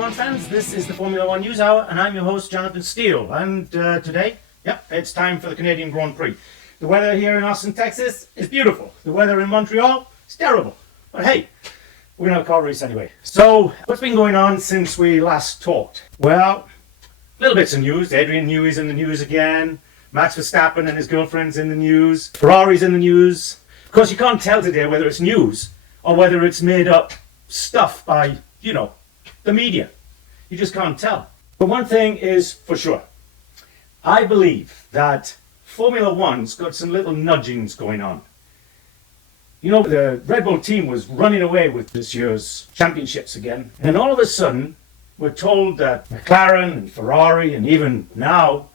One fans, this is the Formula One News Hour, and I'm your host, Jonathan Steele. And today, it's time for the Canadian Grand Prix. The weather here in Austin, Texas is beautiful. The weather in Montreal is terrible. But hey, we're going to have a car race anyway. So, what's been going on since we last talked? Well, little bits of news. Adrian Newey's in the news again. Max Verstappen and his girlfriend's in the news. Ferrari's in the news. Of course, you can't tell today whether it's news or whether it's made up stuff by, the media. You just can't tell. But one thing is for sure. I believe that Formula One's got some little nudgings going on. The Red Bull team was running away with this year's championships again. And all of a sudden, we're told that McLaren and Ferrari and even now,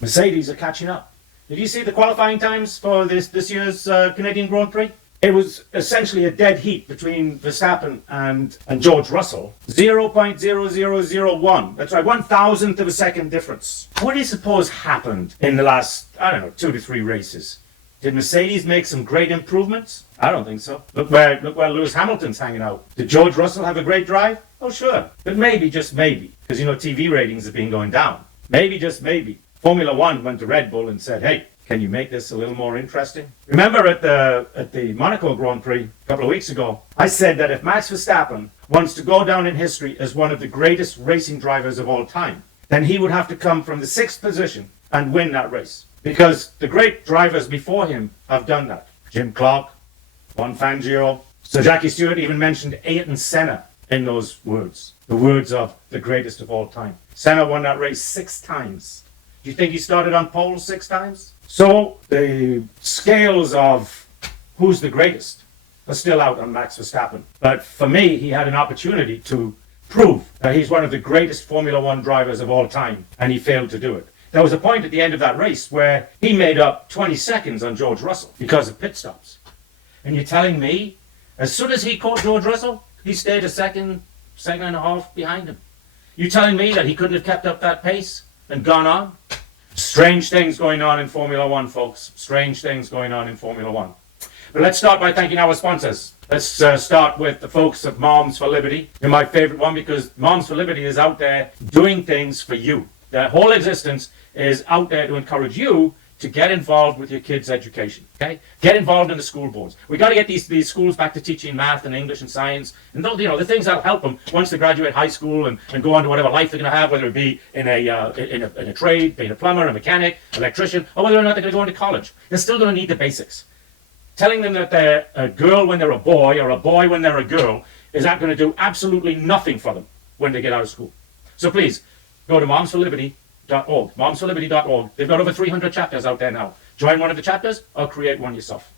Mercedes are catching up. Did you see the qualifying times for this year's Canadian Grand Prix? It was essentially a dead heat between Verstappen and George Russell. 0.0001. That's right, 1,000th of a second difference. What do you suppose happened in the last, 2 to 3 races? Did Mercedes make some great improvements? I don't think so. Look where Lewis Hamilton's hanging out. Did George Russell have a great drive? Oh, sure. But maybe, just maybe, because TV ratings have been going down. Maybe, just maybe, Formula One went to Red Bull and said, hey, can you make this a little more interesting? Remember at the Monaco Grand Prix a couple of weeks ago, I said that if Max Verstappen wants to go down in history as one of the greatest racing drivers of all time, then he would have to come from the 6th position and win that race. Because the great drivers before him have done that. Jim Clark, Juan Fangio, Sir Jackie Stewart even mentioned Ayrton Senna in those words. The words of the greatest of all time. Senna won that race 6 times. Do you think he started on pole 6 times? So the scales of who's the greatest are still out on Max Verstappen. But for me, he had an opportunity to prove that he's one of the greatest Formula One drivers of all time, and he failed to do it. There was a point at the end of that race where he made up 20 seconds on George Russell because of pit stops. And you're telling me, as soon as he caught George Russell, he stayed a second and a half behind him. You telling me that he couldn't have kept up that pace and gone on? Strange things going on in Formula One, folks. Strange things going on in Formula One. But let's start by thanking our sponsors. Let's start with the folks of Moms for Liberty. You're my favorite one because Moms for Liberty is out there doing things for you. Their whole existence is out there to encourage you to get involved with your kids' education. Okay? Get involved in the school boards. We got to get these schools back to teaching math and English and science and the things that'll help them once they graduate high school and go on to whatever life they're going to have, whether it be in a trade, being a plumber, a mechanic, electrician, or whether or not they're going to go into college. They're still going to need the basics. Telling them that they're a girl when they're a boy or a boy when they're a girl is not going to do absolutely nothing for them when they get out of school. So please, go to momsforliberty.org. Momsforliberty.org. They've got over 300 chapters out there now. Join one of the chapters or create one yourself.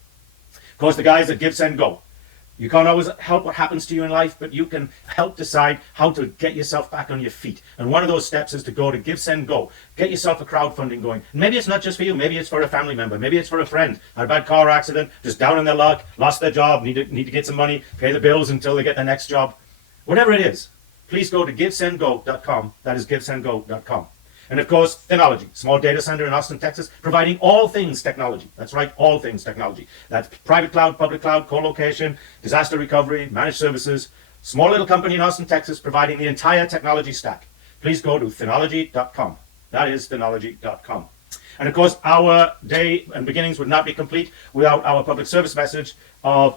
Of course, the guys at Give, Send, Go. You can't always help what happens to you in life, but you can help decide how to get yourself back on your feet. And one of those steps is to go to Give, Send, Go. Get yourself a crowdfunding going. Maybe it's not just for you. Maybe it's for a family member. Maybe it's for a friend. Had a bad car accident, just down on their luck, lost their job, need to get some money, pay the bills until they get their next job. Whatever it is, please go to givesendgo.com. That is givesendgo.com. And of course, Thenology, small data center in Austin, Texas, providing all things technology. That's right, all things technology. That's private cloud, public cloud, co-location, disaster recovery, managed services. Small little company in Austin, Texas, providing the entire technology stack. Please go to Thenology.com. That is Thenology.com. And of course, our day and beginnings would not be complete without our public service message of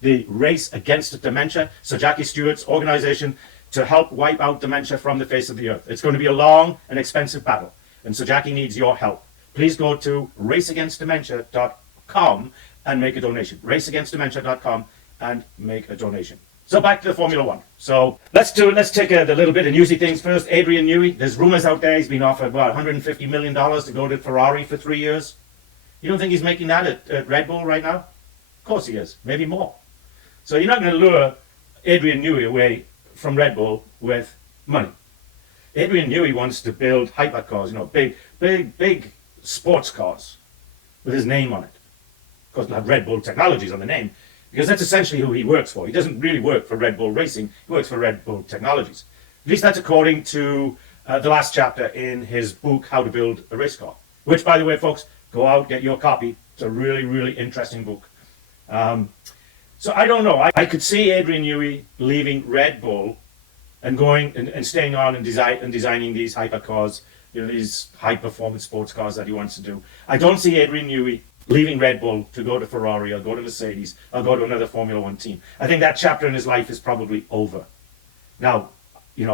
the Race Against Dementia, Sir Jackie Stewart's organization, to help wipe out dementia from the face of the earth. It's going to be a long and expensive battle, and so Jackie needs your help. Please go to raceagainstdementia.com and make a donation. raceagainstdementia.com and make a donation. So back to the Formula One. So let's take a little bit of newsy things first. Adrian Newey, there's rumors out there he's been offered $150 million to go to Ferrari for 3 years. You don't think he's making that at Red Bull right now? Of course he is, maybe more. So you're not going to lure Adrian Newey away from Red Bull with money. Adrian Newey wants to build hypercars, big sports cars with his name on it. Of course, they'll have Red Bull Technologies on the name because that's essentially who he works for. He doesn't really work for Red Bull Racing. He works for Red Bull Technologies. At least that's according to the last chapter in his book, How to Build a Race Car, which, by the way, folks, go out, get your copy. It's a really, really interesting book. So I don't know. I could see Adrian Newey leaving Red Bull and going and staying on and designing these hypercars, these high performance sports cars that he wants to do. I don't see Adrian Newey leaving Red Bull to go to Ferrari or go to Mercedes or go to another Formula One team. I think that chapter in his life is probably over. Now,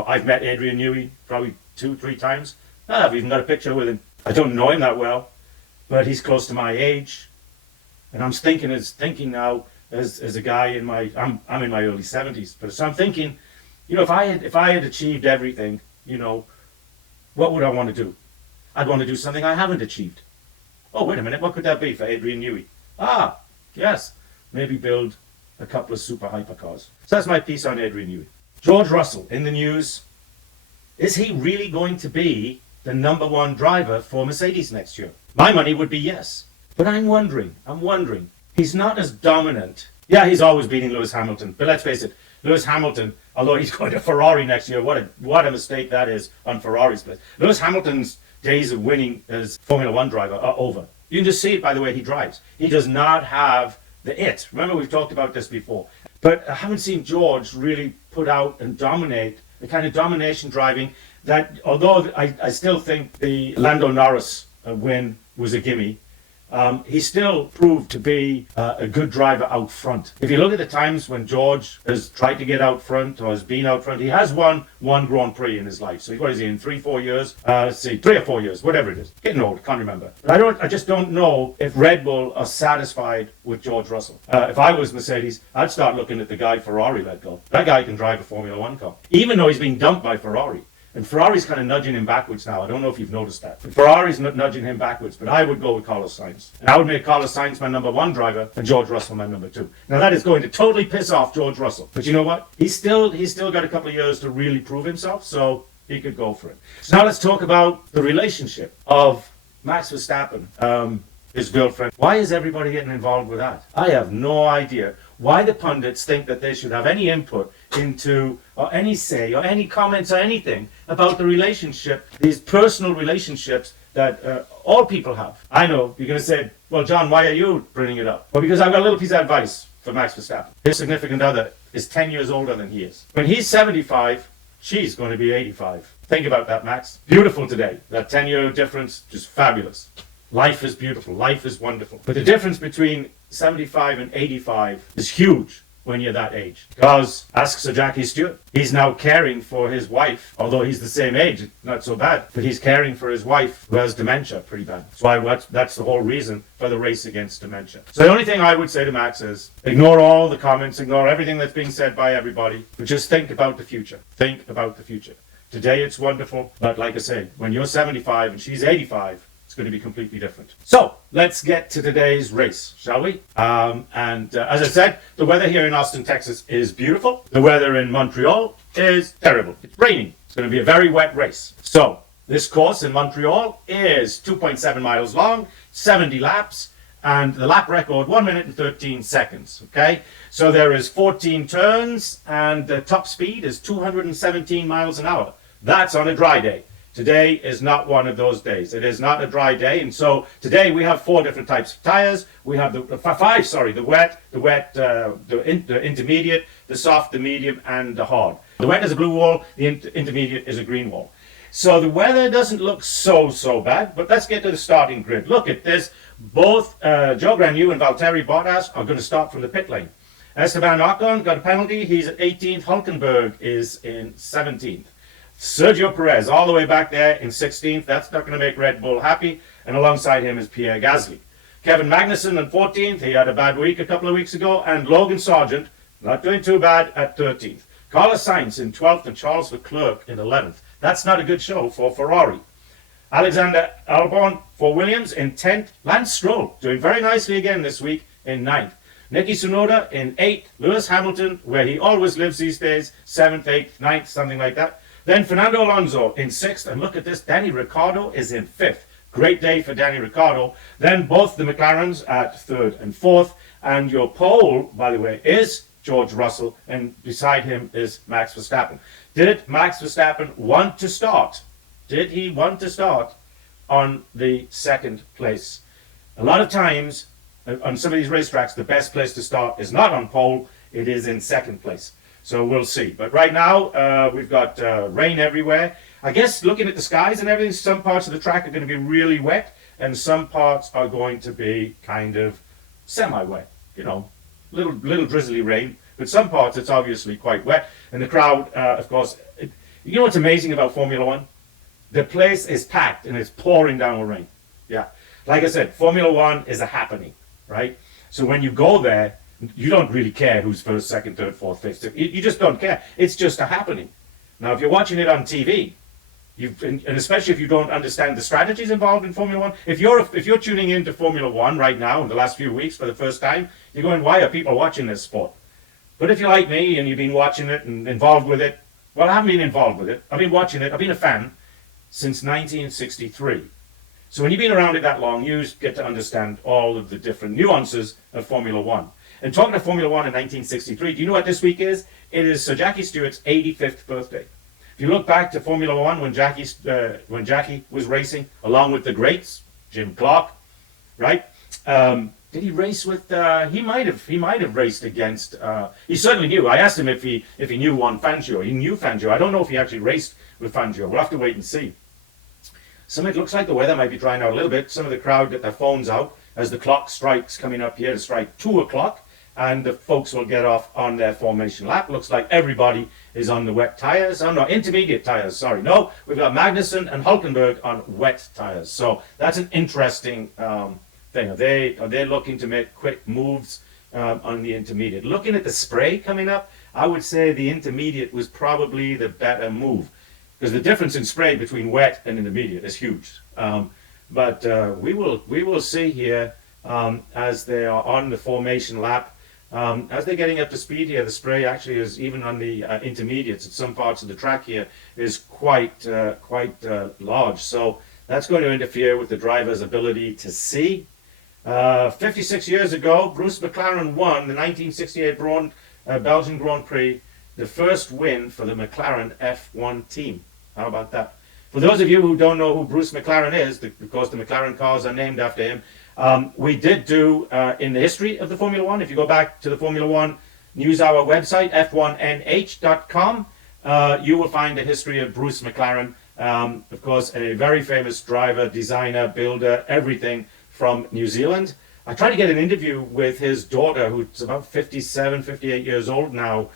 I've met Adrian Newey probably 2-3 times. I've even got a picture with him. I don't know him that well, but he's close to my age. And I'm thinking now as a guy I'm in my early 70s. But so I'm thinking, if I had achieved everything, what would I want to do? I'd want to do something I haven't achieved. Oh, wait a minute, what could that be for Adrian Newey? Yes, maybe build a couple of super hypercars. So that's my piece on Adrian Newey. George Russell in the news. Is he really going to be the number one driver for Mercedes next year? My money would be yes. But I'm wondering. He's not as dominant. Yeah, he's always beating Lewis Hamilton. But let's face it, Lewis Hamilton, although he's going to Ferrari next year, what a mistake that is on Ferrari's place. Lewis Hamilton's days of winning as Formula One driver are over. You can just see it by the way he drives. He does not have the it. Remember, we've talked about this before. But I haven't seen George really put out and dominate the kind of domination driving that, although I still think the Lando Norris win was a gimme, he still proved to be a good driver out front. If you look at the times when George has tried to get out front or has been out front, he has won one Grand Prix in his life. So what is he in 3-4 years? 3 or 4 years, whatever it is. Getting old, can't remember. But I just don't know if Red Bull are satisfied with George Russell. If I was Mercedes, I'd start looking at the guy Ferrari let go. That guy can drive a Formula One car, even though he's being dumped by Ferrari. And Ferrari's kind of nudging him backwards now. I don't know if you've noticed that. But Ferrari's nudging him backwards. But I would go with Carlos Sainz. And I would make Carlos Sainz my number one driver and George Russell my number two. Now that is going to totally piss off George Russell. But you know what? He's still got a couple of years to really prove himself. So he could go for it. So now let's talk about the relationship of Max Verstappen, his girlfriend. Why is everybody getting involved with that? I have no idea why the pundits think that they should have any input into, or any say, or any comments, or anything about the relationship, these personal relationships that all people have. I know you're going to say, well, John, why are you bringing it up? Well, because I've got a little piece of advice for Max Verstappen. His significant other is 10 years older than he is. When he's 75, she's going to be 85. Think about that, Max. Beautiful today. That 10-year difference, just fabulous. Life is beautiful. Life is wonderful. But the difference between 75 and 85 is huge when you're that age. Because, ask Sir Jackie Stewart, he's now caring for his wife, although he's the same age, not so bad, but he's caring for his wife who has dementia pretty bad. That's the whole reason for the race against dementia. So the only thing I would say to Max is, ignore all the comments, ignore everything that's being said by everybody, but just think about the future. Think about the future. Today it's wonderful, but like I say, when you're 75 and she's 85, it's going to be completely different. So let's get to today's race, shall we? As I said, the weather here in Austin, Texas is beautiful. The weather in Montreal is terrible. It's raining. It's going to be a very wet race. So this course in Montreal is 2.7 miles long, 70 laps, and the lap record 1 minute and 13 seconds. Okay, so there is 14 turns, and the top speed is 217 miles an hour. That's on a dry day. Today is not one of those days. It is not a dry day, and so today we have 4 different types of tires. We have the wet, the intermediate, the soft, the medium, and the hard. The wet is a blue wall. The intermediate is a green wall. So the weather doesn't look so bad. But let's get to the starting grid. Look at this. Both Joe Granu and Valtteri Bottas are going to start from the pit lane. Esteban Ocon got a penalty. He's at 18th. Hulkenberg is in 17th. Sergio Perez all the way back there in 16th. That's not going to make Red Bull happy. And alongside him is Pierre Gasly. Kevin Magnussen in 14th. He had a bad week a couple of weeks ago. And Logan Sargent, not doing too bad, at 13th. Carlos Sainz in 12th and Charles Leclerc in 11th. That's not a good show for Ferrari. Alexander Albon for Williams in 10th. Lance Stroll doing very nicely again this week in 9th. Niki Tsunoda in 8th. Lewis Hamilton, where he always lives these days, 7th, 8th, 9th, something like that. Then Fernando Alonso in 6th, and look at this, Danny Ricciardo is in 5th. Great day for Danny Ricciardo. Then both the McLarens at 3rd and 4th, and your pole, by the way, is George Russell, and beside him is Max Verstappen. Did Max Verstappen want to start? Did he want to start on the 2nd place? A lot of times, on some of these racetracks, the best place to start is not on pole, it is in 2nd place. So we'll see. But right now, we've got rain everywhere. I guess looking at the skies and everything, some parts of the track are going to be really wet, and some parts are going to be kind of semi-wet. You know, little drizzly rain. But some parts it's obviously quite wet. And the crowd, of course, you know what's amazing about Formula One? The place is packed and it's pouring down with rain. Yeah. Like I said, Formula One is a happening, right? So when you go there, you don't really care who's first, second, third, fourth, fifth. You just don't care. It's just a happening. Now, if you're watching it on TV, and especially if you don't understand the strategies involved in Formula One, if you're tuning into Formula One right now in the last few weeks for the first time, you're going, why are people watching this sport? But if you're like me and you've been watching it and involved with it, well, I haven't been involved with it. I've been watching it. I've been a fan since 1963. So when you've been around it that long, you get to understand all of the different nuances of Formula One. And talking of Formula One in 1963, do you know what this week is? It is Sir Jackie Stewart's 85th birthday. If you look back to Formula One when Jackie was racing, along with the greats, Jim Clark, right? Did he race with? He might have raced against. He certainly knew. I asked him if he knew Juan Fangio. He knew Fangio. I don't know if he actually raced with Fangio. We'll have to wait and see. It looks like the weather might be drying out a little bit. Some of the crowd get their phones out as the clock strikes coming up here to strike 2 o'clock, and the folks will get off on their formation lap. Looks like everybody is on the wet tires. Oh no, intermediate tires. Sorry, no, we've got Magnussen and Hulkenberg on wet tires. So that's an interesting thing. Are they looking to make quick moves on the intermediate? Looking at the spray coming up, I would say the intermediate was probably the better move, because the difference in spray between wet and intermediate is huge. But we will see here as they are on the formation lap. As they're getting up to speed here, the spray actually is, even on the intermediates at some parts of the track here, is quite large. So that's going to interfere with the driver's ability to see. 56 years ago, Bruce McLaren won the 1968 Belgian Grand Prix, the first win for the McLaren F1 team. How about that? For those of you who don't know who Bruce McLaren is, because the McLaren cars are named after him, we did do in the history of the Formula One. If you go back to the Formula One NewsHour website, F1NH.com, you will find the history of Bruce McLaren. Of course, a very famous driver, designer, builder, everything from New Zealand. I tried to get an interview with his daughter, who's about 57, 58 years old now,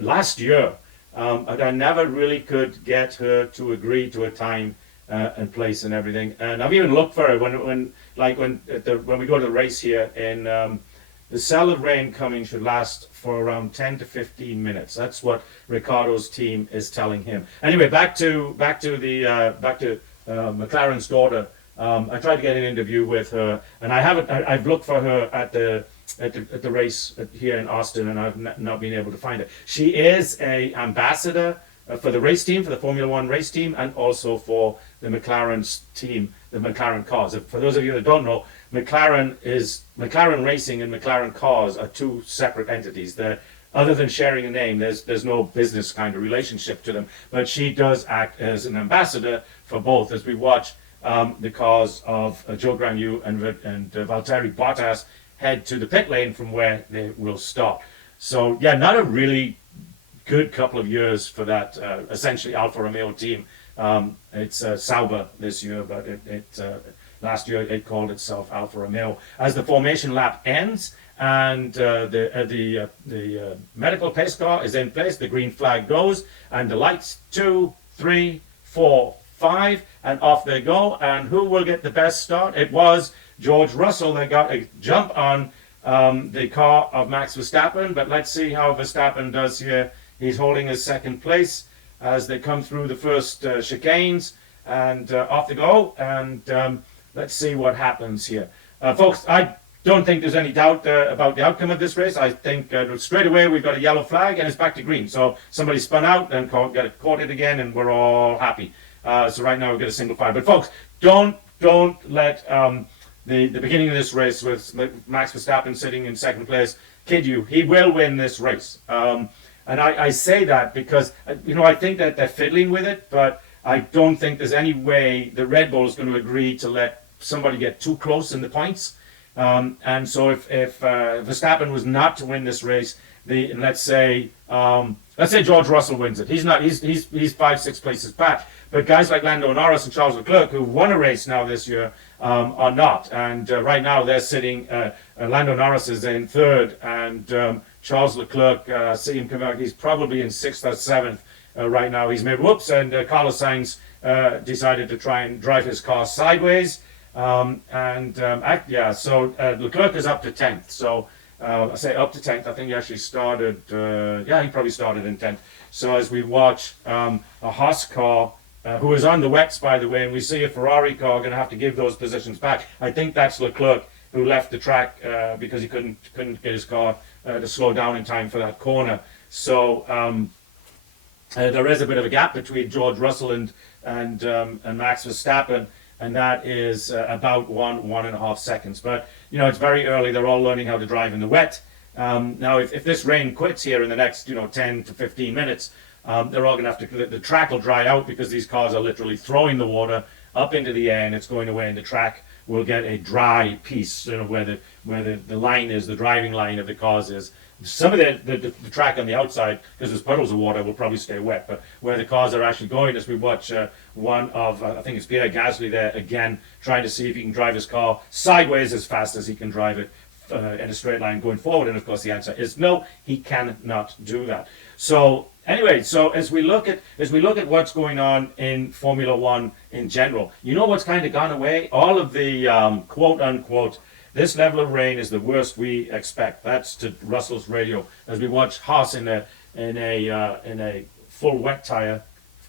last year. But I never really could get her to agree to a time and place and everything. And I've even looked for her when we go to the race here. In the cell of rain coming should last for around 10 to 15 minutes. That's what Ricardo's team is telling him. Anyway, back to McLaren's daughter. I tried to get an interview with her, and I've looked for her at the race here in Austin, and I've not been able to find her. She is an ambassador for the race team, for the Formula One race team, and also for the McLaren's team, the McLaren cars. For those of you that don't know, McLaren Racing and McLaren Cars are two separate entities. Other than sharing a name, there's no business kind of relationship to them. But she does act as an ambassador for both, as we watch the cars of Joe Granu and Valtteri Bottas head to the pit lane from where they will stop. So yeah, not a really good couple of years for that essentially Alfa Romeo team. It's Sauber this year, but last year it called itself Alfa Romeo. As the formation lap ends and the medical pace car is in place, the green flag goes, and the lights 2, 3, 4, 5, and off they go. And who will get the best start? It was George Russell that got a jump on the car of Max Verstappen, but let's see how Verstappen does here. He's holding his second place as they come through the first chicanes, and off they go, and let's see what happens here. Folks, I don't think there's any doubt about the outcome of this race. I think straight away we've got a yellow flag and it's back to green. So somebody spun out and caught it again, and we're all happy. So right now we've got a single flag. But folks, don't let the beginning of this race with Max Verstappen sitting in second place kid you. He will win this race. And I say that because, I think that they're fiddling with it, but I don't think there's any way the Red Bull is going to agree to let somebody get too close in the points. And so if Verstappen was not to win this race, let's say George Russell wins it. He's 5-6 places back. But guys like Lando Norris and Charles Leclerc, who won a race now this year, are not. And right now they're sitting. Lando Norris is in third, and Charles Leclerc, see him come out. He's probably in sixth or seventh right now. He's made whoops, and Carlos Sainz decided to try and drive his car sideways. So Leclerc is up to 10th. So I say up to 10th. I think he actually started. He probably started in 10th. So as we watch a Haas car, who is on the wets, by the way, and we see a Ferrari car going to have to give those positions back. I think that's Leclerc, who left the track because he couldn't get his car to slow down in time for that corner. So there is a bit of a gap between George Russell and Max Verstappen, and that is about 1.5 seconds. But it's very early. They're all learning how to drive in the wet. Now, if this rain quits here in the next 10 to 15 minutes, they're all going to have to. The track will dry out because these cars are literally throwing the water up into the air, and it's going away, and the track will get a dry piece, where the line is, the driving line of the cars is. Some of the track on the outside, because there's puddles of water, will probably stay wet. But where the cars are actually going, as we watch one of, I think it's Pierre Gasly there again, trying to see if he can drive his car sideways as fast as he can drive it in a straight line going forward. And of course the answer is no, he cannot do that. So anyway, so as we look at what's going on in Formula One in general, what's kind of gone away? All of the quote unquote, this level of rain is the worst we expect. That's to Russell's radio as we watch Haas in a full wet tire.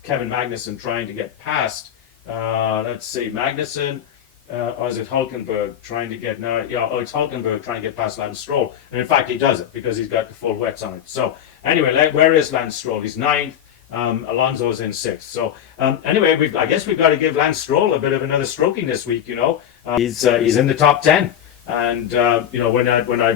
Kevin Magnussen trying to get past. Let's see, Magnussen. Or is it Hulkenberg trying to get it's Hulkenberg trying to get past Lance Stroll, and in fact he does it because he's got the full wets on it. So anyway, where is Lance Stroll? He's 9th. Alonso's in 6th. So anyway, I guess we've got to give Lance Stroll a bit of another stroking this week. He's in the top 10. And when I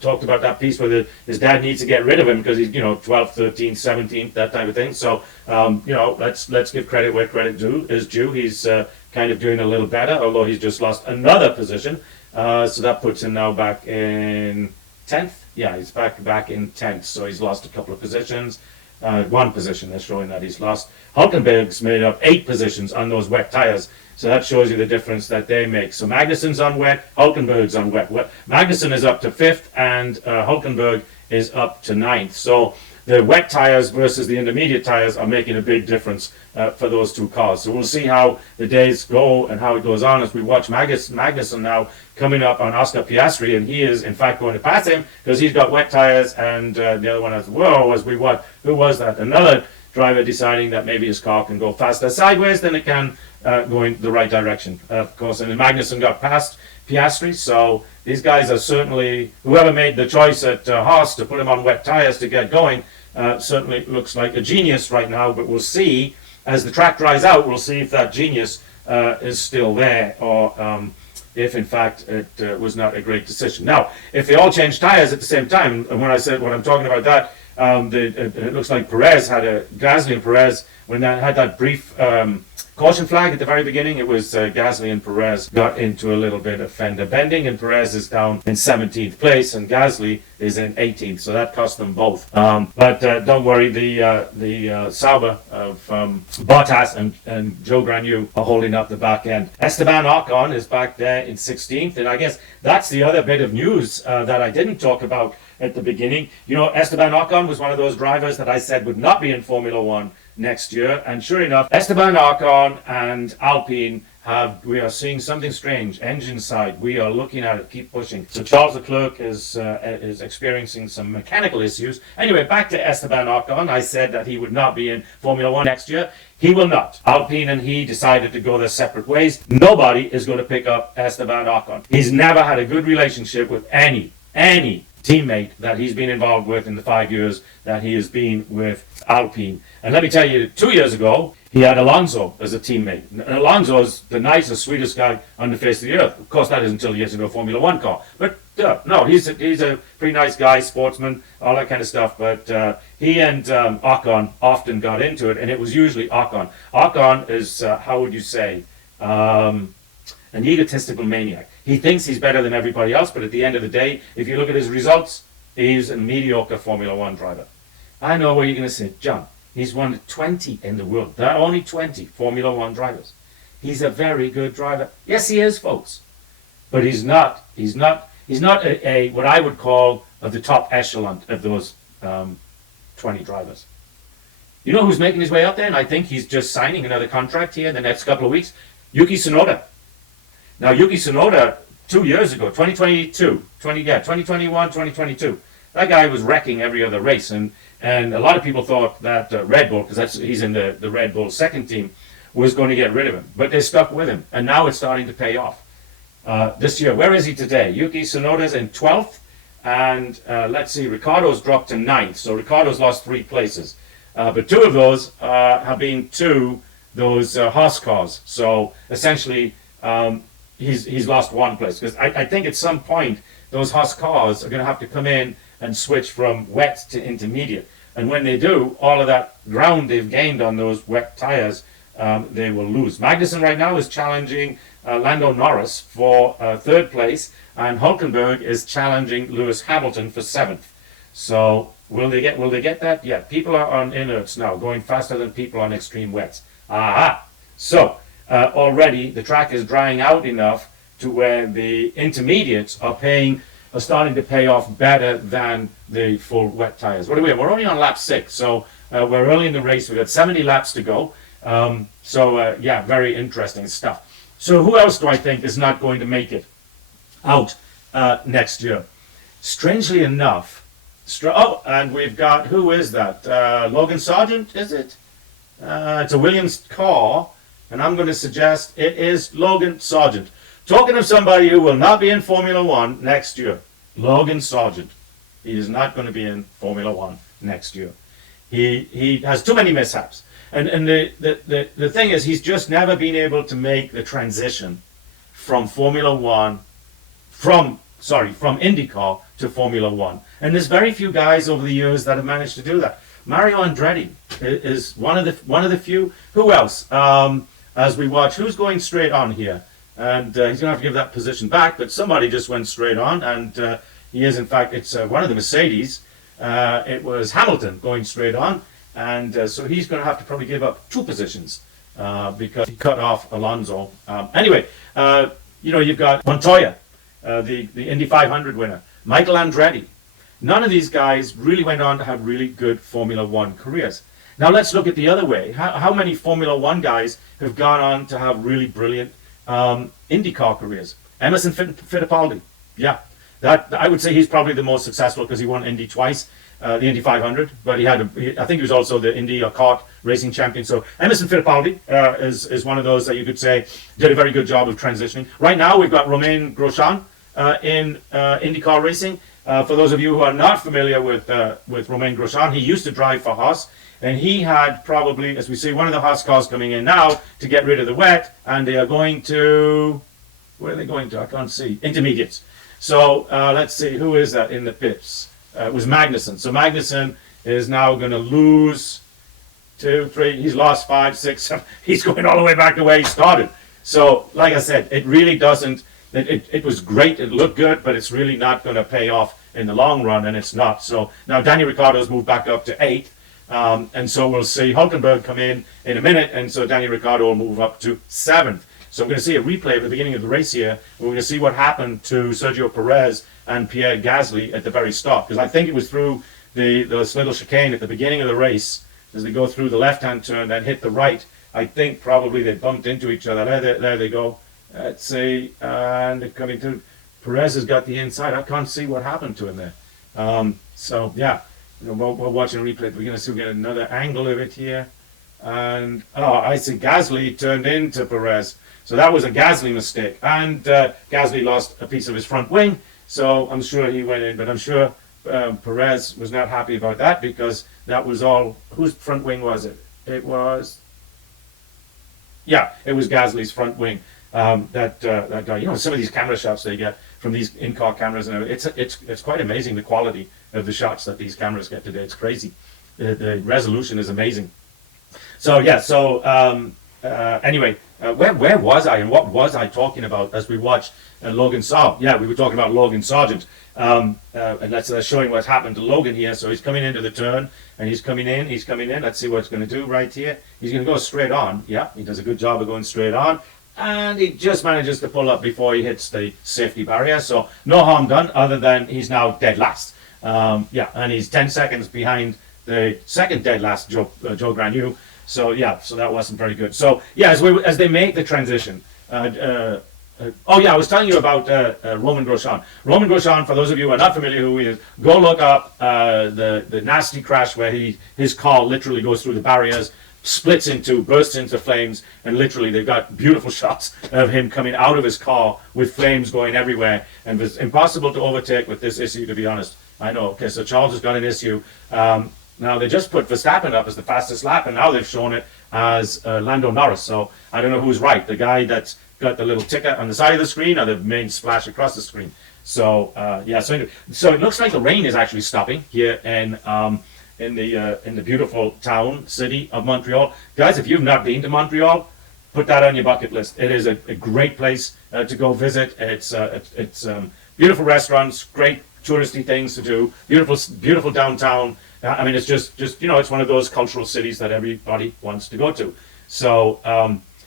talked about that piece where his dad needs to get rid of him because he's 12th, 13th, 17th, that type of thing. So let's give credit where credit is due. He's kind of doing a little better, although he's just lost another position. So that puts him now back in 10th. Yeah, he's back in 10th. So he's lost a couple of positions. One position, they're showing that he's lost. Hulkenberg's made up 8 positions on those wet tires. So that shows you the difference that they make. So Magnussen's on wet, Hulkenberg's on wet. Magnussen is up to 5th, and Hulkenberg is up to 9th. So the wet tires versus the intermediate tires are making a big difference for those two cars. So we'll see how the days go and how it goes on as we watch Magnussen now coming up on Oscar Piastri, and he is in fact going to pass him because he's got wet tires, and the other one has, as we watch, who was that? Another driver deciding that maybe his car can go faster sideways than it can going the right direction, of course. And Magnussen got past Piastri, so these guys are certainly, whoever made the choice at Haas to put him on wet tires to get going, certainly looks like a genius right now. But we'll see as the track dries out, we'll see if that genius is still there, or if in fact it was not a great decision. Now, if they all change tires at the same time, and when I'm talking about that, it looks like Gasly and Perez, when they had that brief caution flag at the very beginning, it was Gasly and Perez got into a little bit of fender bending, and Perez is down in 17th place and Gasly is in 18th, so that cost them both. But don't worry, the Sauber of Bottas and Joe Granu are holding up the back end. Esteban Ocon is back there in 16th, and I guess that's the other bit of news that I didn't talk about at the beginning. Esteban Ocon was one of those drivers that I said would not be in Formula One next year, and sure enough, Esteban Ocon and Alpine we are seeing something strange. Engine side, we are looking at it, keep pushing. So Charles Leclerc is experiencing some mechanical issues. Anyway, back to Esteban Ocon. I said that he would not be in Formula One next year. He will not. Alpine and he decided to go their separate ways. Nobody is going to pick up Esteban Ocon. He's never had a good relationship with any teammate that he's been involved with in the 5 years that he has been with Alpine. And let me tell you, 2 years ago, he had Alonso as a teammate. And Alonso is the nicest, sweetest guy on the face of the earth. Of course, that is until he gets into a Formula One car. But no, he's a pretty nice guy, sportsman, all that kind of stuff. But he and Ocon often got into it, and it was usually Ocon. Ocon is, how would you say, an egotistical maniac. He thinks he's better than everybody else, but at the end of the day, if you look at his results, He's a mediocre Formula One driver. I know what you're going to say, John. He's one of 20 in the world. There are only 20 Formula One drivers. He's a very good driver. Yes, he is, folks. But he's not a what I would call of the top echelon of those 20 drivers. You know who's making his way up there? And I think he's just signing another contract here in the next couple of weeks? Yuki Tsunoda. Now, Yuki Tsunoda, 2 years ago, 2021, 2022, that guy was wrecking every other race. And a lot of people thought that Red Bull, because he's in the Red Bull second team, was going to get rid of him. But they stuck with him. And now it's starting to pay off. This year, where is he today? Yuki Tsunoda's in 12th. And let's see, Ricciardo's dropped to 9th. So Ricciardo's lost 3 places. But 2 of those have been to those Haas cars. So essentially, he's lost 1 place. Because I think at some point, those Haas cars are going to have to come in and switch from wet to intermediate. And when they do, all of that ground they've gained on those wet tires, they will lose. Magnussen right now is challenging Lando Norris for 3rd place. And Hülkenberg is challenging Lewis Hamilton for 7th. So will they get that? Yeah, people are on inerts now, going faster than people on extreme wets. Aha! So already the track is drying out enough to where the intermediates are starting to pay off better than the full wet tires. What are we? We're only on lap 6, so we're early in the race. We've got 70 laps to go. Yeah, very interesting stuff. So who else do I think is not going to make it out next year? Strangely enough, and we've got, who is that? Logan Sargent, is it? It's a Williams car, and I'm going to suggest it is Logan Sargent. Talking of somebody who will not be in Formula One next year, Logan Sargent. He is not going to be in Formula One next year. He has too many mishaps. And the thing is, he's just never been able to make the transition from Formula One, from IndyCar to Formula One. And there's very few guys over the years that have managed to do that. Mario Andretti is one of the few. Who else? As we watch, who's going straight on here? And he's going to have to give that position back, but somebody just went straight on, and he is, in fact, it's one of the Mercedes. It was Hamilton going straight on, and so he's going to have to probably give up 2 positions because he cut off Alonso. Anyway, you've got Montoya, the Indy 500 winner, Michael Andretti. None of these guys really went on to have really good Formula One careers. Now let's look at the other way. How many Formula One guys have gone on to have really brilliant IndyCar careers? Emerson Fittipaldi. Yeah, that I would say he's probably the most successful because he won Indy twice, the Indy 500. But I think he was also the Indy kart racing champion. So Emerson Fittipaldi is one of those that you could say did a very good job of transitioning. Right now we've got Romain Grosjean in IndyCar racing. For those of you who are not familiar with Romain Grosjean, he used to drive for Haas. And he had probably, as we see, one of the Haas cars coming in now to get rid of the wet. And they are going to, where are they going to? I can't see. Intermediates. So let's see, who is that in the pits? It was Magnussen. So Magnussen is now going to lose 2, 3. He's lost 5, 6, 7. He's going all the way back to where he started. So, like I said, it really doesn't. It was great. It looked good, but it's really not going to pay off in the long run, and it's not. So now Danny Ricciardo's moved back up to 8th. And so we'll see Hülkenberg come in a minute, and so Danny Ricciardo will move up to 7th. So we're going to see a replay of the beginning of the race here. We're going to see what happened to Sergio Perez and Pierre Gasly at the very start, because I think it was through this little chicane at the beginning of the race as they go through the left-hand turn and hit the right. I think probably they bumped into each other. There they go. Let's see, and they're coming through. Perez has got the inside. I can't see what happened to him there. So yeah. We're watching a replay. We're going to see, we get another angle of it here. And, I see Gasly turned into Perez. So that was a Gasly mistake. And Gasly lost a piece of his front wing. So I'm sure he went in. But I'm sure Perez was not happy about that because that was all. Whose front wing was it? It was Gasly's front wing. That guy. Some of these camera shots they get from these in-car cameras, and it's quite amazing the quality of the shots that these cameras get today. It's crazy. The resolution is amazing. So yeah. So anyway, where was I and what was I talking about as we watched Logan Saab. Yeah, we were talking about Logan Sargent. And that's showing what's happened to Logan here. So he's coming into the turn, and he's coming in. Let's see what he's going to do right here. He's going to go straight on. Yeah, he does a good job of going straight on. And he just manages to pull up before he hits the safety barrier. So no harm done, other than he's now dead last. Yeah, and he's 10 seconds behind the second dead last, Joe Granu. So yeah, so that wasn't very good. So yeah, as they make the transition. Oh yeah, I was telling you about Romain Grosjean. Romain Grosjean, for those of you who are not familiar who he is, go look up the nasty crash where his car literally goes through the barriers, splits into, bursts into flames, and literally they've got beautiful shots of him coming out of his car with flames going everywhere, and it was impossible to overtake with this issue, to be honest. I know. Okay, so Charles has got an issue. Now they just put Verstappen up as the fastest lap, and now they've shown it as Lando Norris. So I don't know who's right, the guy that's got the little ticker on the side of the screen or the main splash across the screen. So yeah, so it looks like the rain is actually stopping here in the beautiful town city of Montreal. Guys, if you've not been to Montreal, put that on your bucket list. It is a great place to go visit. It's beautiful restaurants, great touristy things to do, beautiful downtown. I mean, it's just it's one of those cultural cities that everybody wants to go to. So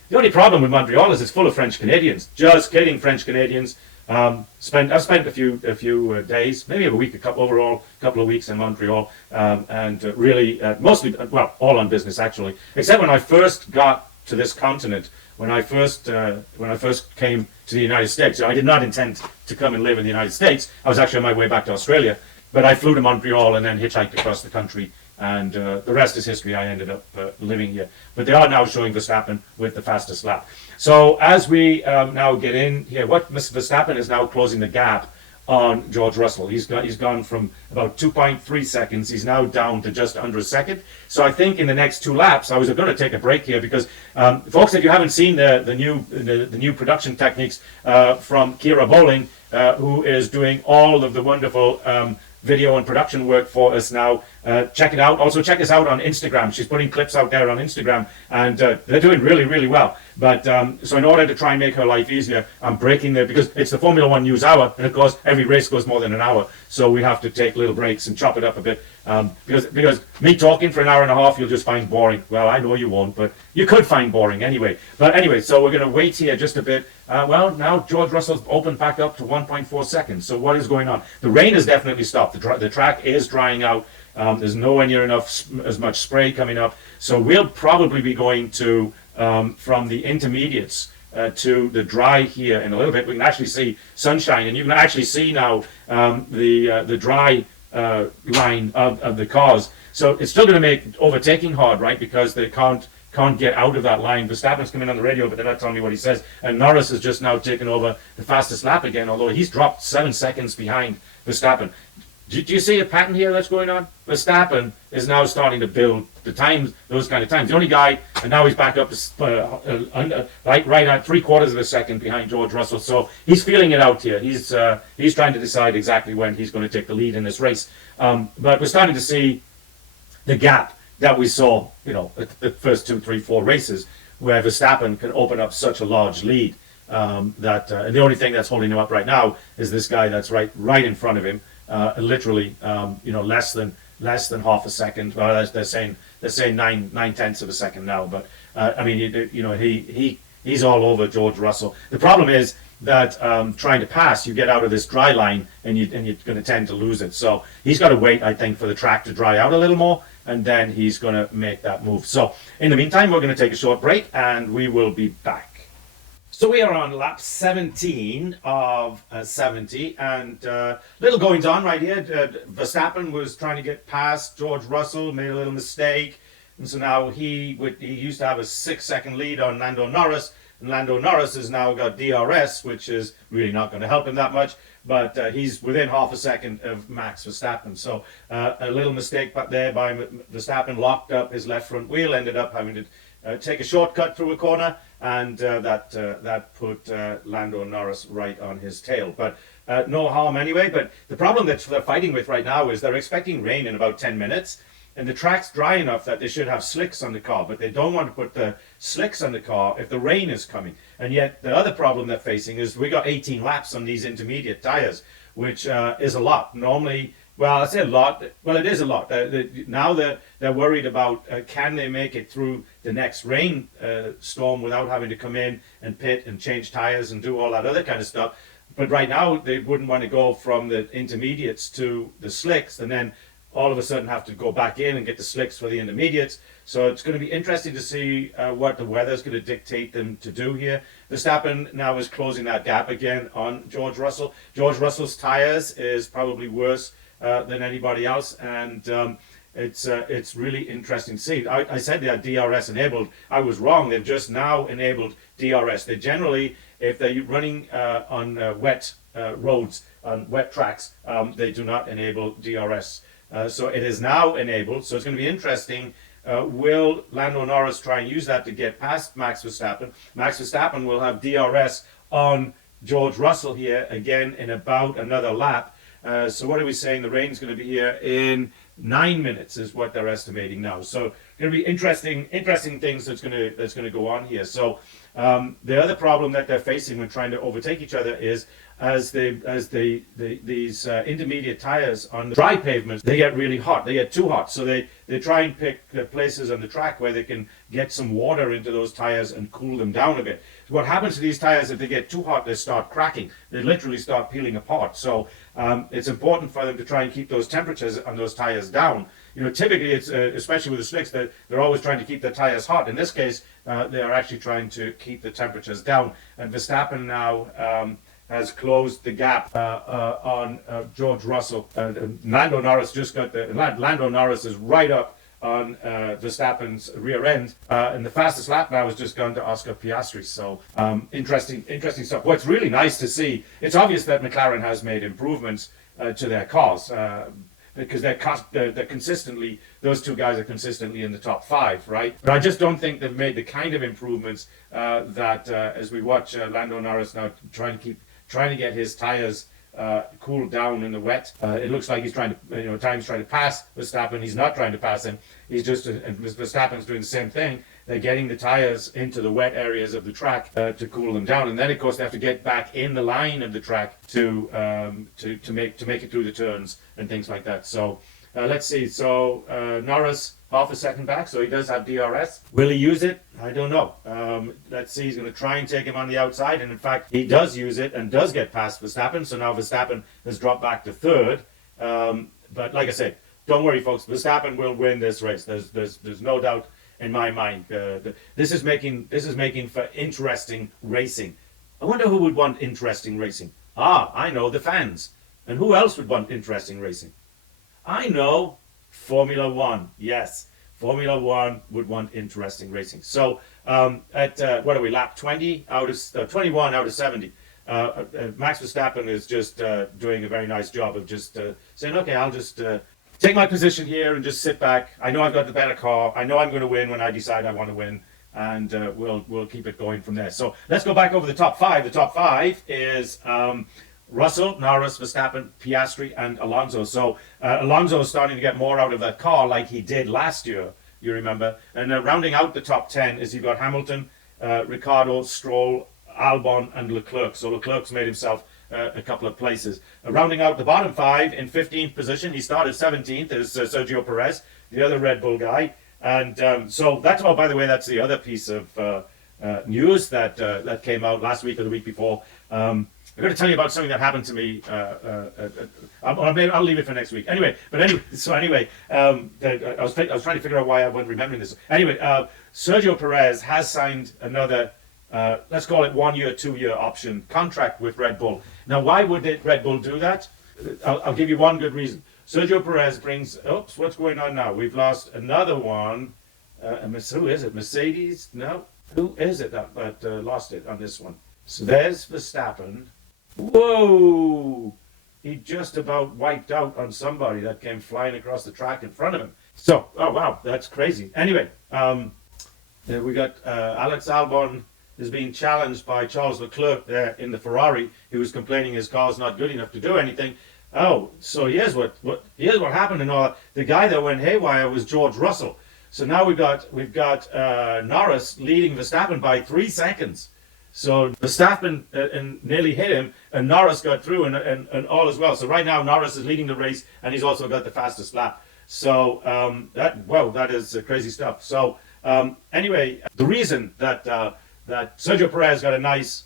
the only problem with Montreal is it's full of French Canadians. Just kidding, French Canadians. I've spent a few days, maybe a week, couple of weeks in Montreal, and really mostly, well, all on business actually. Except when I first got to this continent, when I first came to the United States. I did not intend to come and live in the United States. I was actually on my way back to Australia, but I flew to Montreal and then hitchhiked across the country. And the rest is history. I ended up living here. But they are now showing Verstappen with the fastest lap. So as we now get in here, Mr. Verstappen is now closing the gap on George Russell. He's gone from about 2.3 seconds. He's now down to just under a second. So I think in the next 2 laps, I was going to take a break here because, folks, if you haven't seen the new production techniques from Kira Bowling, who is doing all of the wonderful video and production work for us now. Check it out. Also check us out on Instagram. She's putting clips out there on Instagram, and they're doing really, really well. But so in order to try and make her life easier, I'm breaking there because it's the Formula One news hour, and of course every race goes more than an hour, so we have to take little breaks and chop it up a bit. Because me talking for an hour and a half, you'll just find boring. Well, I know you won't, but you could find boring anyway. But anyway, so we're going to wait here just a bit. Well, now George Russell's opened back up to 1.4 seconds. So what is going on? The rain has definitely stopped. The track is drying out. There's nowhere near as much spray coming up. So we'll probably be going to from the intermediates to the dry here in a little bit. We can actually see sunshine, and you can actually see now the dry line of the cars. So it's still going to make overtaking hard, right? Because they can't get out of that line. Verstappen's coming on the radio, but they're not telling me what he says. And Norris has just now taken over the fastest lap again, although he's dropped 7 seconds behind Verstappen. Do you see a pattern here that's going on? Verstappen is now starting to build the times, those kind of times. The only guy, and now he's back up to right at 3/4 of a second behind George Russell. So he's feeling it out here. He's trying to decide exactly when he's going to take the lead in this race. But we're starting to see the gap that we saw, at the first 2, 3, 4 races, where Verstappen can open up such a large lead. And the only thing that's holding him up right now is this guy that's right in front of him. Literally, less than half a second. Well, they're saying 9/10 of a second now. But I mean, he's all over George Russell. The problem is that trying to pass, you get out of this dry line, and you're going to tend to lose it. So he's got to wait, I think, for the track to dry out a little more, and then he's going to make that move. So in the meantime, we're going to take a short break, and we will be back. So we are on lap 17 of 70, and little goings on right here. Verstappen was trying to get past George Russell, made a little mistake, and so now he used to have a 6-second lead on Lando Norris, and Lando Norris has now got DRS, which is really not going to help him that much, but he's within half a second of Max Verstappen. So a little mistake back there by Verstappen, locked up his left front wheel, ended up having to take a shortcut through a corner, and that put Lando Norris right on his tail. But no harm anyway. But the problem that they're fighting with right now is they're expecting rain in about 10 minutes, and the track's dry enough that they should have slicks on the car, but they don't want to put the slicks on the car if the rain is coming. And yet the other problem they're facing is we got 18 laps on these intermediate tires, which is a lot. Normally, well, I say a lot. Well, it is a lot. Now they're worried about can they make it through the next rain storm without having to come in and pit and change tires and do all that other kind of stuff. But right now they wouldn't want to go from the intermediates to the slicks and then all of a sudden have to go back in and get the slicks for the intermediates. So it's going to be interesting to see what the weather is going to dictate them to do here. Verstappen now is closing that gap again on George Russell. George Russell's tires is probably worse than anybody else, and it's really interesting to see. I said they had DRS enabled. I was wrong. They've just now enabled DRS. They generally, if they're running on wet roads, on wet tracks, they do not enable DRS. So it is now enabled. So it's going to be interesting. Will Lando Norris try and use that to get past Max Verstappen? Max Verstappen will have DRS on George Russell here again in about another lap. So what are we saying? The rain's going to be here in 9 minutes is what they're estimating now. So going to be interesting things that's going to go on here. So the other problem that they're facing when trying to overtake each other is as these intermediate tires on the dry pavements, they get really hot. They get too hot. So they try and pick places on the track where they can get some water into those tires and cool them down a bit. What happens to these tires if they get too hot? They start cracking. They literally start peeling apart. So it's important for them to try and keep those temperatures on those tires down. You know, typically it's especially with the slicks, they're always trying to keep the tires hot. In this case, they are actually trying to keep the temperatures down. And Verstappen now has closed the gap on George Russell. Lando Norris just got Lando Norris is right up on Verstappen's rear end, and the fastest lap now has just gone to Oscar Piastri. So interesting stuff. What's really nice to see, it's obvious that McLaren has made improvements to their cars. Because they're consistently, those two guys are consistently in the top 5, right? But I just don't think they've made the kind of improvements that as we watch Lando Norris now trying to get his tires cooled down in the wet. It looks like he's trying to, times trying to pass Verstappen. He's not trying to pass him. He's just, and Verstappen's doing the same thing. They're getting the tires into the wet areas of the track to cool them down, and then of course they have to get back in the line of the track to make it through the turns and things like that. So let's see. So Norris half a second back, so he does have DRS. Will he use it? I don't know. Let's see. He's going to try and take him on the outside, and in fact he does use it and does get past Verstappen. So now Verstappen has dropped back to third. But like I said, don't worry, folks. Verstappen will win this race. There's no doubt in my mind. This is making for interesting racing. I wonder who would want interesting racing. I know, the fans. And who else would want interesting racing? I know, Formula One. Yes, Formula One would want interesting racing. So at what are we, lap 21 out of 70. Max Verstappen is just doing a very nice job of just saying, okay, I'll just take my position here and just sit back. I know I've got the better car. I know I'm going to win when I decide I want to win, and we'll keep it going from there. So let's go back over the top 5. The top 5 is Russell, Norris, Verstappen, Piastri, and Alonso. So Alonso is starting to get more out of that car like he did last year, you remember. And rounding out the top 10 is you've got Hamilton, Ricciardo, Stroll, Albon, and Leclerc. So Leclerc's made himself a couple of places. Rounding out the bottom 5 in 15th position, he started 17th, is Sergio Perez, the other Red Bull guy. And so that's, oh, by the way, that's the other piece of news that came out last week or the week before. I'm going to tell you about something that happened to me. I'll leave it for next week. I was trying to figure out why I wasn't remembering this. Anyway, Sergio Perez has signed another, let's call it 1 year, 2 year option contract with Red Bull. Now, why would Red Bull do that? I'll give you one good reason. Sergio Perez brings, oops, what's going on now? We've lost another one. Who is it? Mercedes? No. Who is it that lost it on this one? So there's Verstappen. Whoa! He just about wiped out on somebody that came flying across the track in front of him. So, oh wow, that's crazy. Anyway, we got Alex Albon is being challenged by Charles Leclerc there in the Ferrari. He was complaining his car's not good enough to do anything. Oh, so here's what happened and all. The guy that went haywire was George Russell. So now we've got Norris leading Verstappen by 3 seconds. So Verstappen nearly hit him, and Norris got through, and all as well. So right now Norris is leading the race, and he's also got the fastest lap. So that is crazy stuff. So anyway, the reason that Sergio Perez got a nice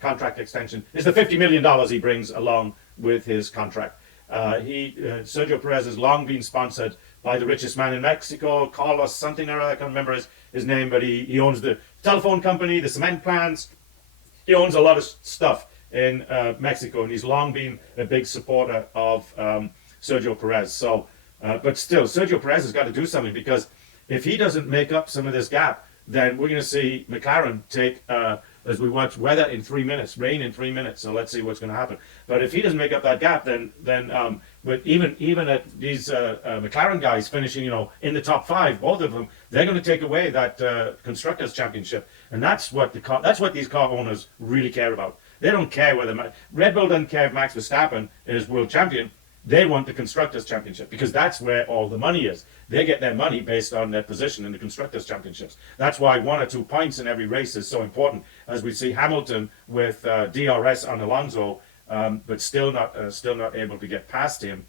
contract extension is the $50 million he brings along with his contract. Sergio Perez has long been sponsored by the richest man in Mexico, Carlos something or other, I can't remember his name, but he owns the telephone company, the cement plants. He owns a lot of stuff in Mexico, and he's long been a big supporter of Sergio Perez. So, but still, Sergio Perez has got to do something, because if he doesn't make up some of this gap, then we're going to see McLaren take, as we watch, weather in 3 minutes, rain in 3 minutes. So let's see what's going to happen. But if he doesn't make up that gap, then with even at these McLaren guys finishing, in the top 5, both of them, they're going to take away that constructors championship, and that's what these car owners really care about. They don't care whether Red Bull doesn't care if Max Verstappen is world champion. They want the Constructors' Championship, because that's where all the money is. They get their money based on their position in the Constructors' Championships. That's why 1 or 2 points in every race is so important, as we see Hamilton with DRS on Alonso, but still not able to get past him,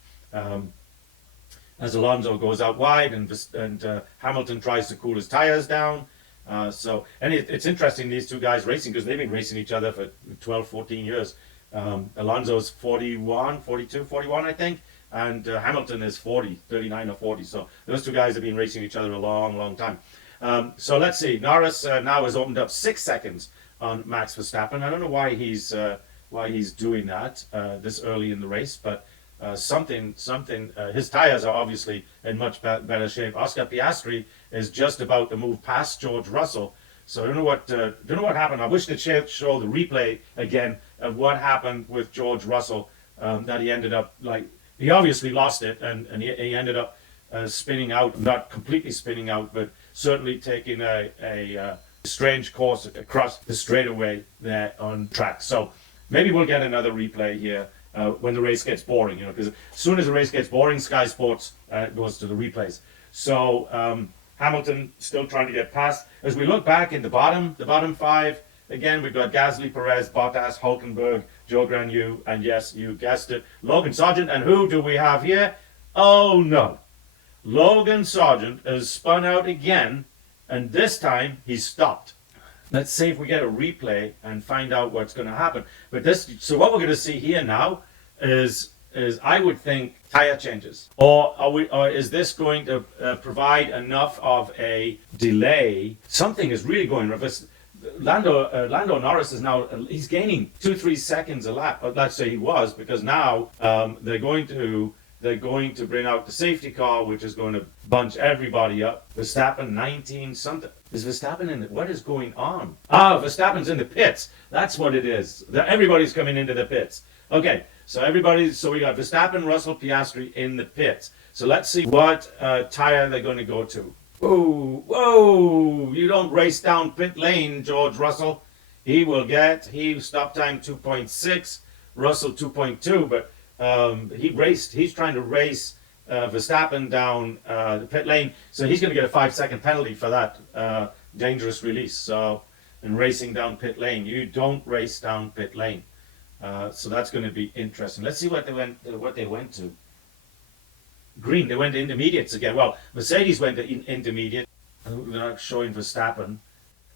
as Alonso goes out wide, and Hamilton tries to cool his tires down. It's interesting, these two guys racing, because they've been racing each other for 12, 14 years. Alonso's 41, 42, 41, I think, and Hamilton is 40, 39 or 40. So those two guys have been racing each other a long, long time. So let's see. Norris now has opened up 6 seconds on Max Verstappen. I don't know why he's doing that this early in the race, but something. His tires are obviously in much better shape. Oscar Piastri is just about to move past George Russell. So I don't know what happened. I wish they'd show the replay again of what happened with George Russell. That he ended up, he obviously lost it, and he ended up spinning out, not completely spinning out, but certainly taking a strange course across the straightaway there on track. So maybe we'll get another replay here when the race gets boring, because as soon as the race gets boring, Sky Sports goes to the replays. So Hamilton still trying to get past. As we look back in the bottom 5, again, we've got Gasly, Perez, Bottas, Hulkenberg, Joe Granu, and yes, you guessed it, Logan Sargent. And who do we have here? Oh no. Logan Sargent has spun out again, and this time he's stopped. Let's see if we get a replay and find out what's going to happen. So what we're going to see here now is I would think tire changes, or is this going to provide enough of a delay? Something is really going wrong. Lando Norris is now, he's gaining 2-3 seconds a lap. Let's say he was, because now they're going to bring out the safety car, which is going to bunch everybody up. Verstappen 19 something. Is Verstappen in it? What is going on? Verstappen's in the pits. That's what it is. Everybody's coming into the pits. Okay, so we got Verstappen, Russell, Piastri in the pits. So let's see what tire they're going to go to. Whoa, you don't race down pit lane, George Russell. He stop time 2.6, Russell 2.2, but he's trying to race Verstappen down the pit lane, so he's going to get a 5-second penalty for that dangerous release. So, in racing down pit lane, you don't race down pit lane. So that's going to be interesting. Let's see what they went to. Green, they went to intermediates again. Well, Mercedes went to intermediate. They're not showing Verstappen,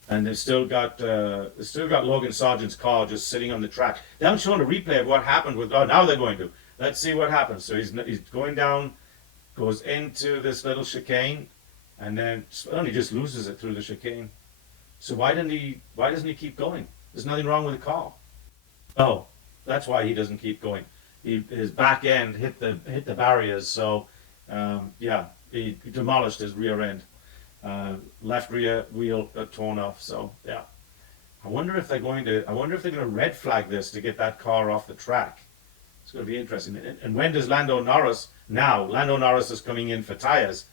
and they've still got Logan Sargent's car just sitting on the track. They haven't shown a replay of what happened with. Oh, now they're going to. Let's see what happens. So he's going down, goes into this little chicane, and then he just loses it through the chicane. So why doesn't he keep going? There's nothing wrong with the car. Oh, that's why he doesn't keep going. His back end hit the barriers, so he demolished his rear end. Left rear wheel got torn off. So yeah, I wonder if they're going to red flag this to get that car off the track. It's going to be interesting. And when does Lando Norris now? Lando Norris is coming in for tires,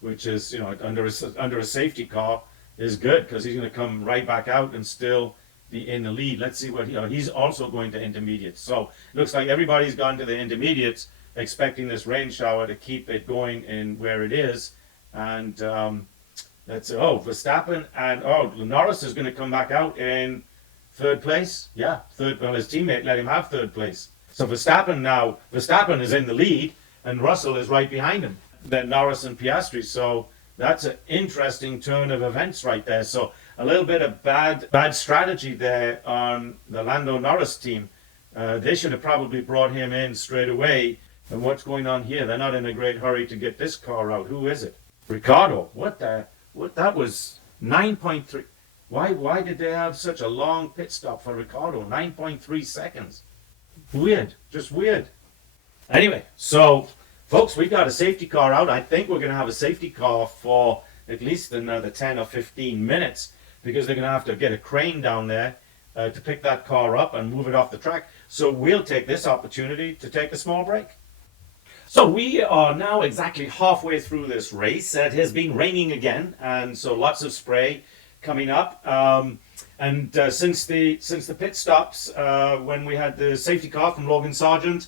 which is under a safety car is good, because he's going to come right back out and still be in the lead. Let's see what he's also going to intermediates. So it looks like everybody's gone to the intermediates, expecting this rain shower to keep it going in where it is. And That's Verstappen and Norris is going to come back out in third place. Yeah, third. Well, his teammate let him have third place. So Verstappen is in the lead, and Russell is right behind him. Then Norris and Piastri. So that's an interesting turn of events right there. So a little bit of bad strategy there on the Lando Norris team. They should have probably brought him in straight away. And what's going on here? They're not in a great hurry to get this car out. Who is it? Ricardo. What that was 9.3. Why did they have such a long pit stop for Ricardo? 9.3 seconds. Weird. Just weird. Anyway, so folks, we've got a safety car out. I think we're going to have a safety car for at least another 10 or 15 minutes because they're going to have to get a crane down there to pick that car up and move it off the track. So we'll take this opportunity to take a small break. So we are now exactly halfway through this race. It has been raining again, and so lots of spray coming up. Since the pit stops, when we had the safety car from Logan Sargent,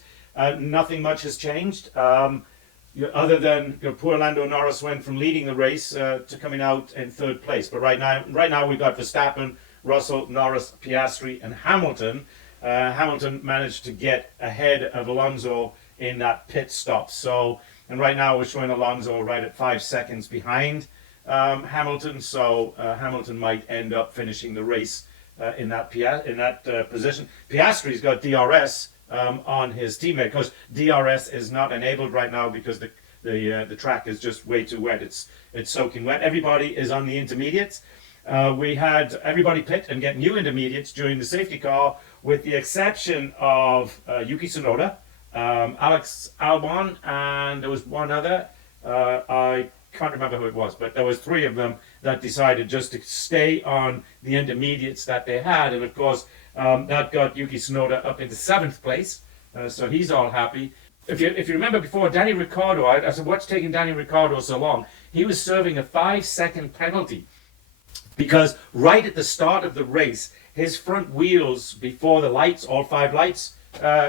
nothing much has changed. Other than poor Lando Norris went from leading the race to coming out in third place. But right now we've got Verstappen, Russell, Norris, Piastri, and Hamilton. Hamilton managed to get ahead of Alonso in that pit stop. So, and right now we're showing Alonso right at 5 seconds behind Hamilton. So Hamilton might end up finishing the race in that position. Piastri's got DRS on his teammate because DRS is not enabled right now because the track is just way too wet. It's soaking wet. Everybody is on the intermediates. We had everybody pit and get new intermediates during the safety car, with the exception of Yuki Tsunoda, Alex Albon, and there was one other. I can't remember who it was, but there was three of them that decided just to stay on the intermediates that they had, and of course that got Yuki Tsunoda up into 7th place, so he's all happy. If you remember before, Danny Ricciardo, I said, what's taking Danny Ricciardo so long? He was serving a 5-second penalty because right at the start of the race, his front wheels, before the lights, all 5 lights